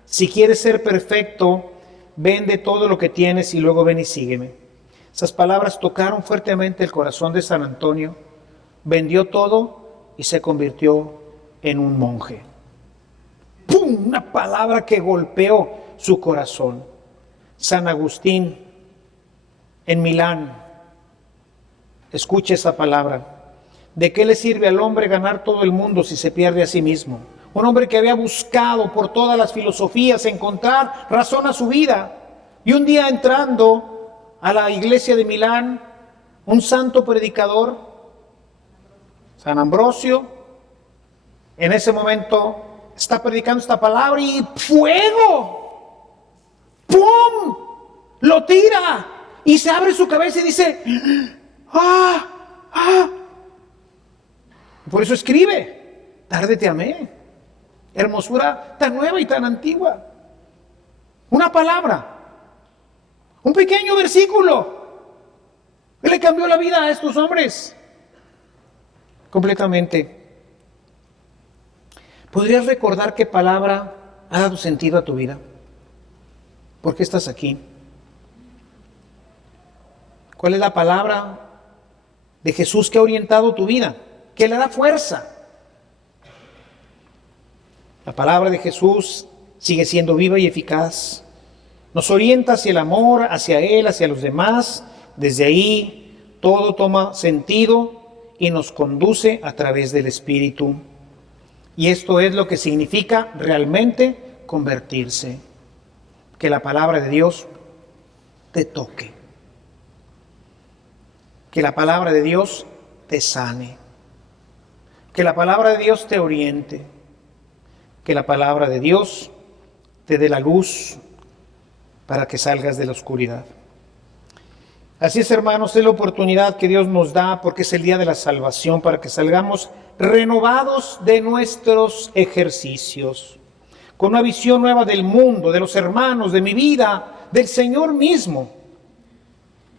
si quieres ser perfecto, vende todo lo que tienes y luego ven y sígueme. Esas palabras tocaron fuertemente el corazón de San Antonio. Vendió todo y se convirtió en un monje. ¡Pum! Una palabra que golpeó su corazón. San Agustín, en Milán, escuche esa palabra: ¿de qué le sirve al hombre ganar todo el mundo si se pierde a sí mismo? Un hombre que había buscado por todas las filosofías encontrar razón a su vida, Y un día entrando a la iglesia de Milán, un santo predicador, San Ambrosio, en ese momento está predicando esta palabra y ¡fuego! ¡Pum! Lo tira y se abre su cabeza y dice, ¡ah! ¡ah! Por eso escribe, tarde te amé. Hermosura tan nueva y tan antigua. Una palabra, un pequeño versículo que le cambió la vida a estos hombres completamente. ¿Podrías recordar qué palabra ha dado sentido a tu vida? ¿Por qué estás aquí? ¿Cuál es la palabra de Jesús que ha orientado tu vida? ¿Qué le da fuerza? La palabra de Jesús sigue siendo viva y eficaz. Nos orienta hacia el amor, hacia Él, hacia los demás. Desde ahí todo toma sentido y nos conduce a través del Espíritu. Y esto es lo que significa realmente convertirse. Que la palabra de Dios te toque. Que la palabra de Dios te sane. Que la palabra de Dios te oriente. Que la palabra de Dios te dé la luz para que salgas de la oscuridad. Así es, hermanos, es la oportunidad que Dios nos da porque es el día de la salvación, para que salgamos renovados de nuestros ejercicios, con una visión nueva del mundo, de los hermanos, de mi vida, del Señor mismo.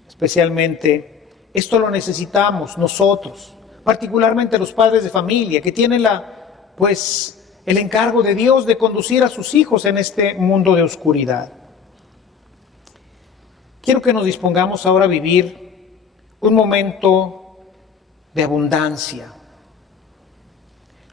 Especialmente, esto lo necesitamos nosotros, particularmente los padres de familia, que tienen el encargo de Dios de conducir a sus hijos en este mundo de oscuridad. Quiero que nos dispongamos ahora a vivir un momento de abundancia.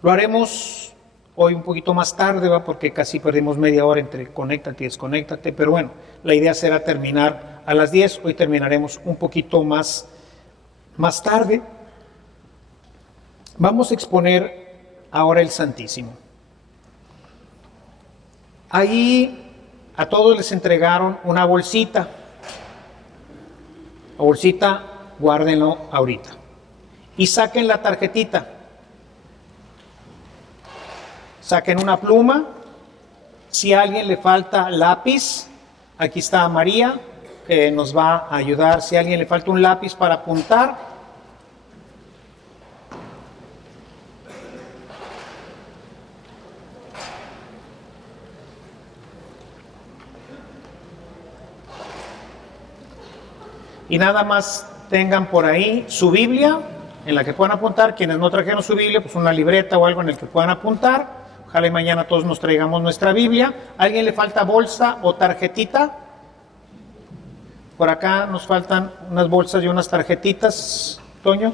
Lo haremos hoy un poquito más tarde, porque casi perdimos media hora entre conéctate y desconéctate, pero bueno, la idea será terminar a las 10, hoy terminaremos un poquito más tarde. Vamos a exponer ahora el Santísimo. Ahí a todos les entregaron una bolsita. La bolsita, guárdenlo ahorita. Y saquen la tarjetita. Saquen una pluma. Si a alguien le falta lápiz, aquí está María, que nos va a ayudar. Si a alguien le falta un lápiz para apuntar, y nada más tengan por ahí su Biblia en la que puedan apuntar. Quienes no trajeron su Biblia, pues una libreta o algo en el que puedan apuntar. Ojalá y mañana todos nos traigamos nuestra Biblia. ¿A alguien le falta bolsa o tarjetita? Por acá nos faltan unas bolsas y unas tarjetitas, Toño.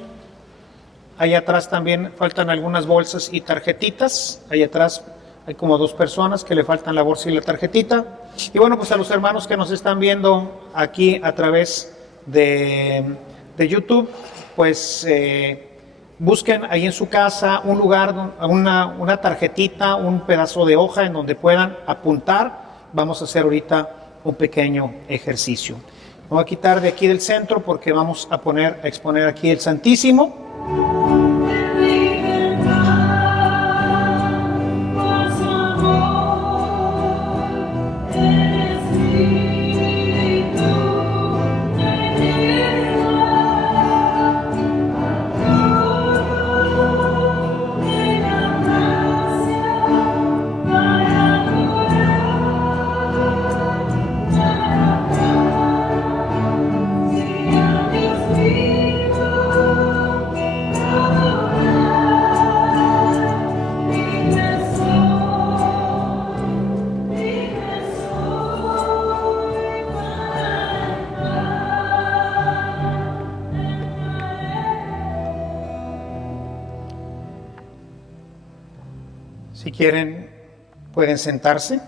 Allá atrás también faltan algunas bolsas y tarjetitas. Allá atrás hay como 2 personas que le faltan la bolsa y la tarjetita. Y bueno, pues a los hermanos que nos están viendo aquí a través de YouTube, pues busquen ahí en su casa un lugar, una tarjetita, un pedazo de hoja en donde puedan apuntar. Vamos a hacer ahorita un pequeño ejercicio. Me voy a quitar de aquí del centro porque vamos a exponer aquí el Santísimo. Si quieren, pueden sentarse.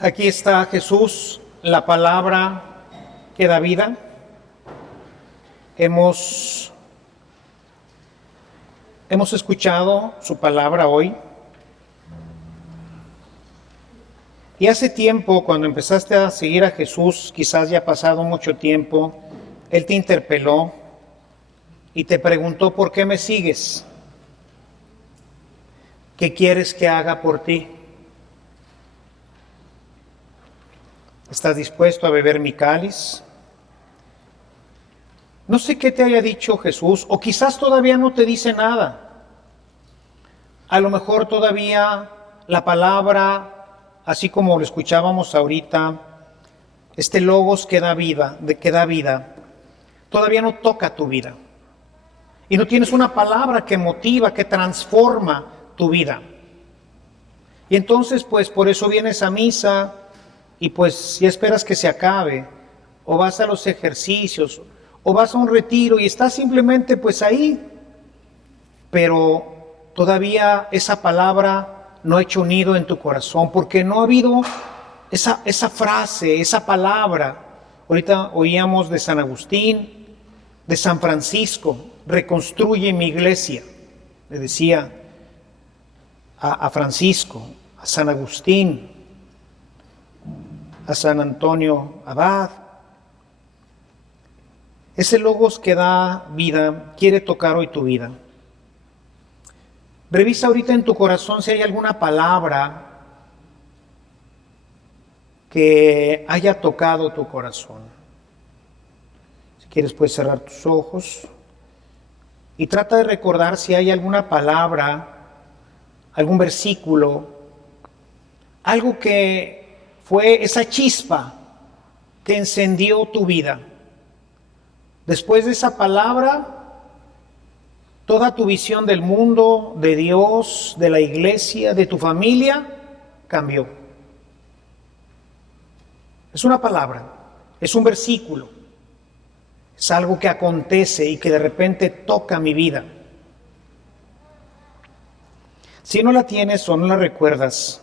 Aquí está Jesús, la palabra que da vida. Hemos Hemos escuchado su palabra hoy. Y hace tiempo, cuando empezaste a seguir a Jesús, quizás ya ha pasado mucho tiempo, Él te interpeló y te preguntó: ¿por qué me sigues? ¿Qué quieres que haga por ti? ¿Estás dispuesto a beber mi cáliz? No sé qué te haya dicho Jesús, o quizás todavía no te dice nada. A lo mejor todavía la palabra, así como lo escuchábamos ahorita, este logos que da vida, todavía no toca tu vida. Y no tienes una palabra que motiva, que transforma tu vida. Y entonces, pues, por eso vienes a misa y pues si esperas que se acabe, o vas a los ejercicios, o vas a un retiro y estás simplemente pues ahí, pero todavía esa palabra no ha hecho un nido en tu corazón, porque no ha habido esa frase, esa palabra. Ahorita oíamos de San Agustín, de San Francisco: reconstruye mi iglesia. Le decía a Francisco, a San Agustín, a San Antonio Abad. Ese logos que da vida quiere tocar hoy tu vida. Revisa ahorita en tu corazón si hay alguna palabra que haya tocado tu corazón. Si quieres puedes cerrar tus ojos y trata de recordar si hay alguna palabra, algún versículo, algo que fue esa chispa que encendió tu vida. Después de esa palabra, toda tu visión del mundo, de Dios, de la iglesia, de tu familia, cambió. Es una palabra, es un versículo, es algo que acontece y que de repente toca mi vida. Si no la tienes o no la recuerdas,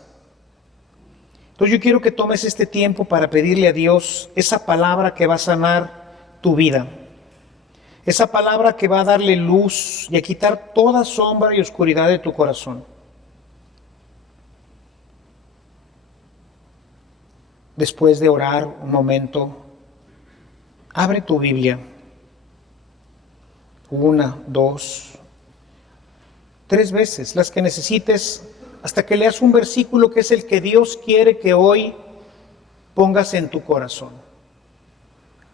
entonces yo quiero que tomes este tiempo para pedirle a Dios esa palabra que va a sanar tu vida. Esa palabra que va a darle luz y a quitar toda sombra y oscuridad de tu corazón. Después de orar un momento, abre tu Biblia. 1, 2, 3 veces, las que necesites, hasta que leas un versículo que es el que Dios quiere que hoy pongas en tu corazón.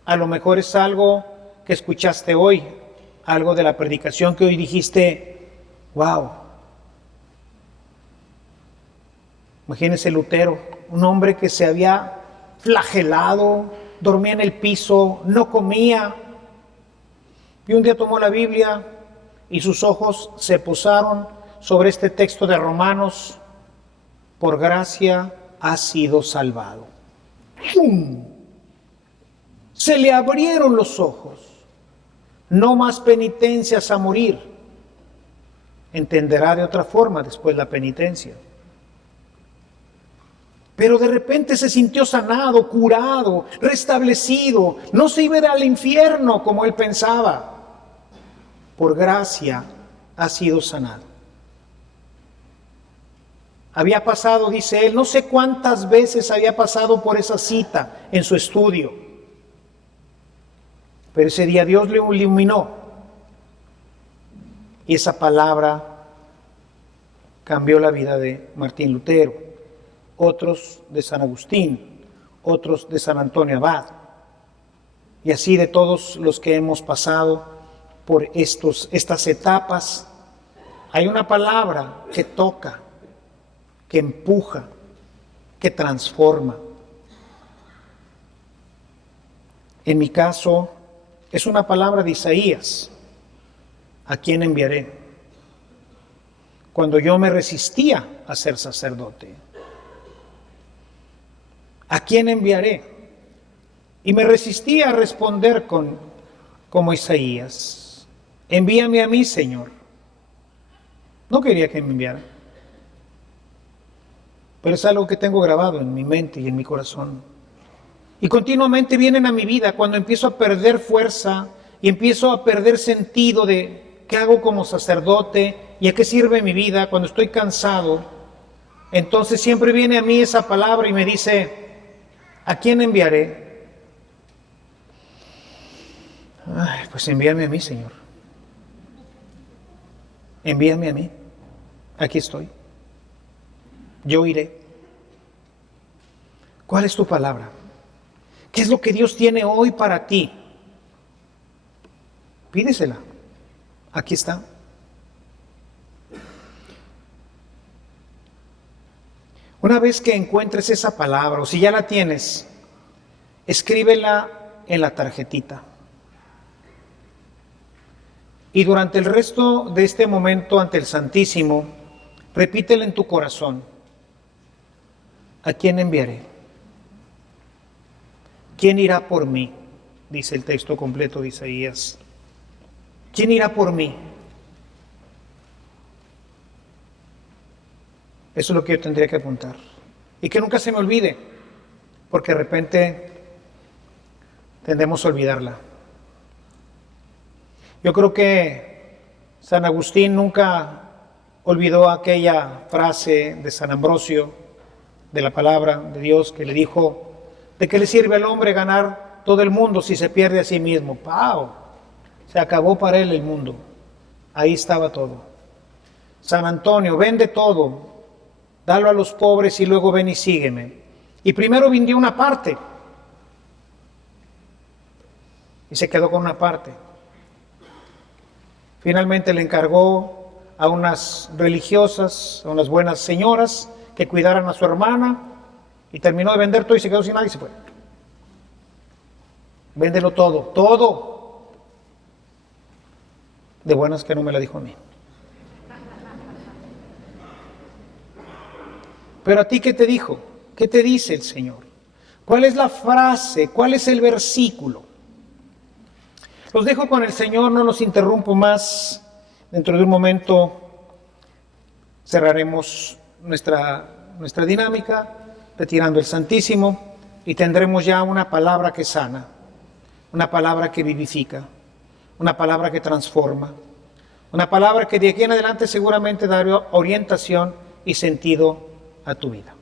A lo mejor es algo que escuchaste hoy, algo de la predicación que hoy dijiste: wow. Imagínese Lutero, un hombre que se había flagelado, dormía en el piso, no comía, y un día tomó la Biblia y sus ojos se posaron sobre este texto de Romanos: por gracia has sido salvado. ¡Pum! Se le abrieron los ojos. No más penitencias a morir. Entenderá de otra forma después la penitencia. Pero de repente se sintió sanado, curado, restablecido. No se iba a ir al infierno como él pensaba. Por gracia ha sido sanado. Había pasado, dice él, no sé cuántas veces había pasado por esa cita en su estudio. Pero ese día Dios le iluminó y esa palabra cambió la vida de Martín Lutero, otros de San Agustín, otros de San Antonio Abad, y así de todos los que hemos pasado por estas etapas. Hay una palabra que toca, que empuja, que transforma. En mi caso, es una palabra de Isaías: ¿a quién enviaré? Cuando yo me resistía a ser sacerdote, ¿a quién enviaré? Y me resistía a responder como Isaías: envíame a mí, Señor. No quería que me enviara, pero es algo que tengo grabado en mi mente y en mi corazón. Y continuamente vienen a mi vida cuando empiezo a perder fuerza y empiezo a perder sentido de ¿Qué hago como sacerdote? ¿Y a qué sirve mi vida cuando estoy cansado? Entonces siempre viene a mí esa palabra y me dice, ¿a quién enviaré? Ay, pues envíame a mí, Señor. Envíame a mí. Aquí estoy. Yo iré. ¿Cuál es tu palabra? ¿Qué es lo que Dios tiene hoy para ti? Pídesela. Aquí está. Una vez que encuentres esa palabra, o si ya la tienes, escríbela en la tarjetita. Y durante el resto de este momento ante el Santísimo, repítela en tu corazón. ¿A quién enviaré? ¿Quién irá por mí? Dice el texto completo de Isaías. ¿Quién irá por mí? Eso es lo que yo tendría que apuntar. Y que nunca se me olvide, porque de repente tendemos a olvidarla. Yo creo que San Agustín nunca olvidó aquella frase de San Ambrosio, de la palabra de Dios, que le dijo, ¿de qué le sirve al hombre ganar todo el mundo si se pierde a sí mismo? ¡Pau! Se acabó para él el mundo. Ahí estaba todo. San Antonio, vende todo, dalo a los pobres y luego ven y sígueme. Y primero vendió una parte y se quedó con una parte. Finalmente le encargó a unas religiosas, a unas buenas señoras que cuidaran a su hermana y terminó de vender todo y se quedó sin nada y se fue. Véndelo todo, todo. De buenas que no me la dijo a mí. Pero a ti, ¿qué te dijo? ¿Qué te dice el Señor? ¿Cuál es la frase? ¿Cuál es el versículo? Los dejo con el Señor, no los interrumpo más. Dentro de un momento cerraremos nuestra dinámica, retirando el Santísimo, y tendremos ya una palabra que sana, una palabra que vivifica, una palabra que transforma, una palabra que de aquí en adelante seguramente dará orientación y sentido a tu vida.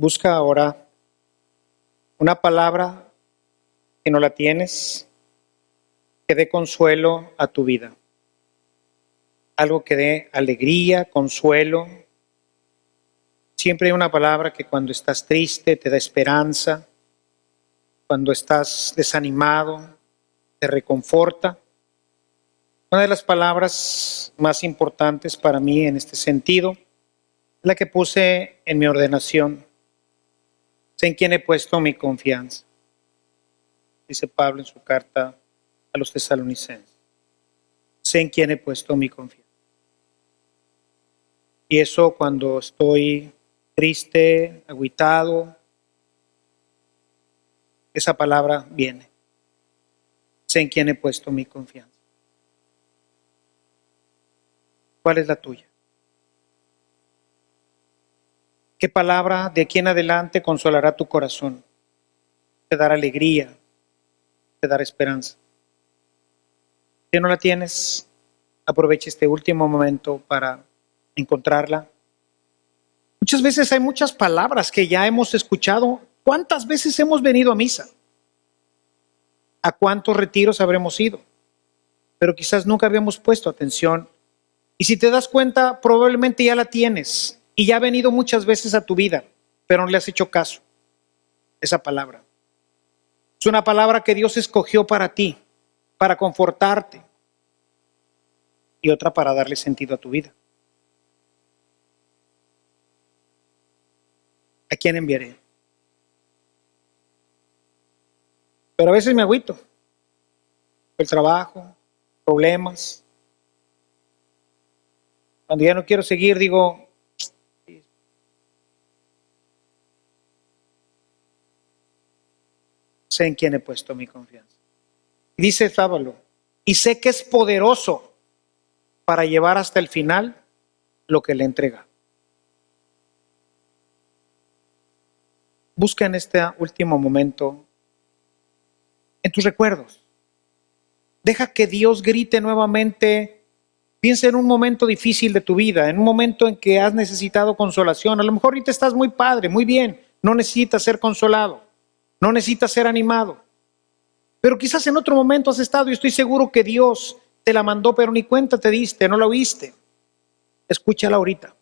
Busca ahora una palabra que no la tienes, que dé consuelo a tu vida. Algo que dé alegría, consuelo. Siempre hay una palabra que cuando estás triste te da esperanza, cuando estás desanimado te reconforta. Una de las palabras más importantes para mí en este sentido es la que puse en mi ordenación. Sé en quién he puesto mi confianza, dice Pablo en su carta a los tesalonicenses. Sé en quién he puesto mi confianza. Y eso cuando estoy triste, agüitado, esa palabra viene. Sé en quién he puesto mi confianza. ¿Cuál es la tuya? ¿Qué palabra de aquí en adelante consolará tu corazón? Te dará alegría, te dará esperanza. Si no la tienes, aprovecha este último momento para encontrarla. Muchas veces hay muchas palabras que ya hemos escuchado. ¿Cuántas veces hemos venido a misa? ¿A cuántos retiros habremos ido? Pero quizás nunca habíamos puesto atención. Y si te das cuenta, probablemente ya la tienes y ya ha venido muchas veces a tu vida, pero no le has hecho caso. Esa palabra es una palabra que Dios escogió para ti, para confortarte, y otra para darle sentido a tu vida. ¿A quién enviaré? Pero a veces me agüito. El trabajo, problemas. Cuando ya no quiero seguir, digo, sé en quién he puesto mi confianza. Y dice Pablo, y sé que es poderoso para llevar hasta el final lo que le entrega. Busca en este último momento en tus recuerdos. Deja que Dios grite nuevamente. Piensa en un momento difícil de tu vida, en un momento en que has necesitado consolación. A lo mejor ahorita estás muy padre, muy bien, no necesitas ser consolado, no necesitas ser animado. Pero quizás en otro momento has estado y estoy seguro que Dios te la mandó, pero ni cuenta te diste, no la oíste. Escúchala ahorita.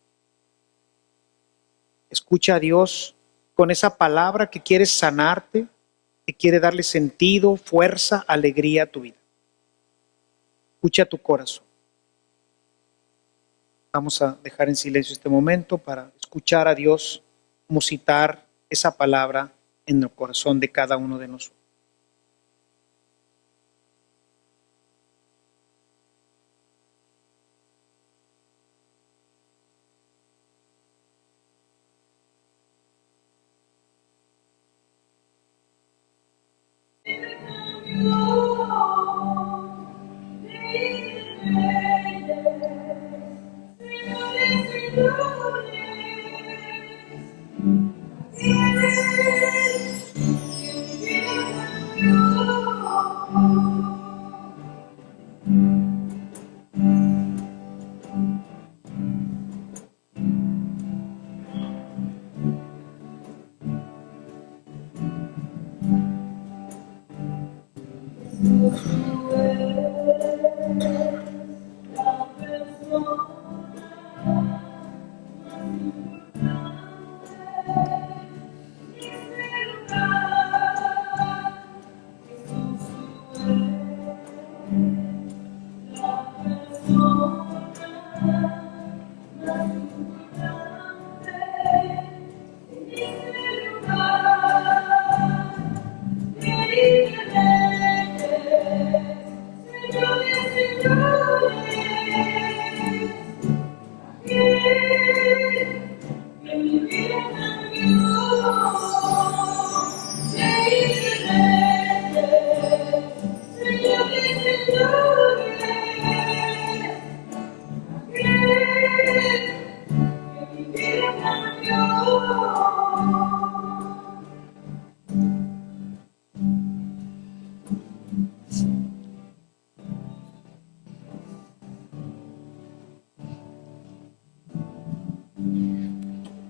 Escucha a Dios con esa palabra que quiere sanarte, que quiere darle sentido, fuerza, alegría a tu vida. Escucha tu corazón. Vamos a dejar en silencio este momento para escuchar a Dios musitar esa palabra en el corazón de cada uno de nosotros.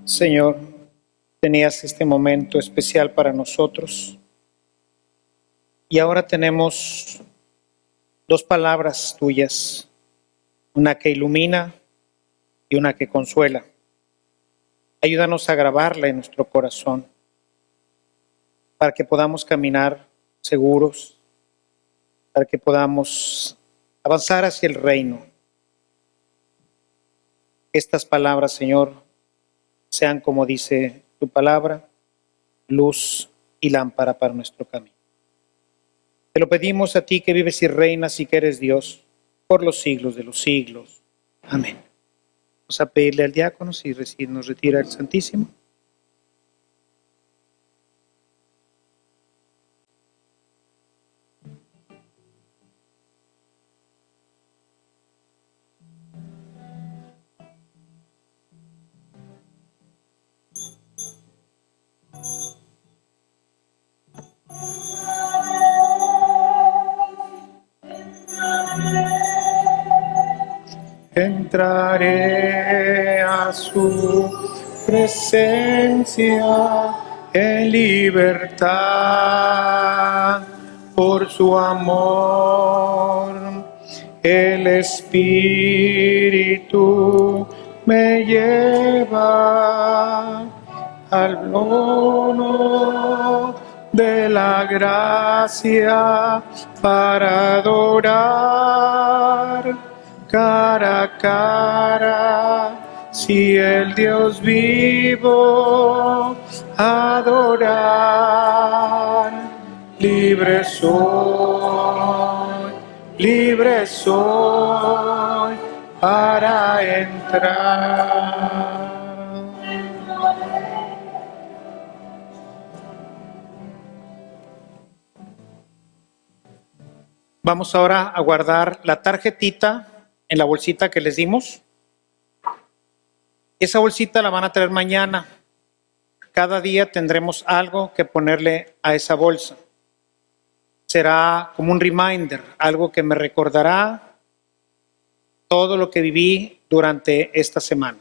Señor, tenías este momento especial para nosotros y ahora tenemos dos palabras tuyas, una que ilumina y una que consuela. Ayúdanos a grabarla en nuestro corazón para que podamos caminar seguros, para que podamos avanzar hacia el reino. Estas palabras, Señor, sean, como dice tu palabra, luz y lámpara para nuestro camino. Te lo pedimos a ti que vives y reinas y que eres Dios por los siglos de los siglos. Amén. Vamos a pedirle al diácono si nos retira el Santísimo. Entraré a su presencia en libertad por su amor. El Espíritu me lleva al trono de la gracia para adorar cara a cara, si el Dios vivo, adorar. Libre soy para entrar. Vamos ahora a guardar la tarjetita en la bolsita que les dimos. Esa bolsita la van a traer mañana. Cada día tendremos algo que ponerle a esa bolsa. Será como un reminder, algo que me recordará todo lo que viví durante esta semana.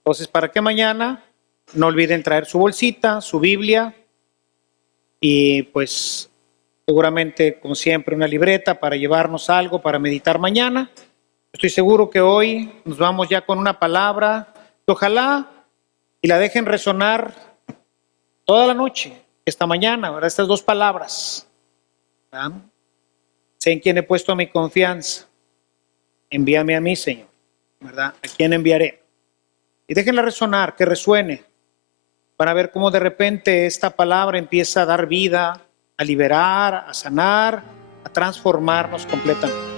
Entonces, para que mañana no olviden traer su bolsita, su Biblia y pues seguramente, como siempre, una libreta para llevarnos algo para meditar mañana. Estoy seguro que hoy nos vamos ya con una palabra que ojalá y la dejen resonar toda la noche, esta mañana, ¿verdad? Estas dos palabras. ¿Verdad? Sé en quién he puesto mi confianza. Envíame a mí, Señor. ¿Verdad? ¿A quién enviaré? Y déjenla resonar, que resuene. Van a ver cómo de repente esta palabra empieza a dar vida, a liberar, a sanar, a transformarnos completamente.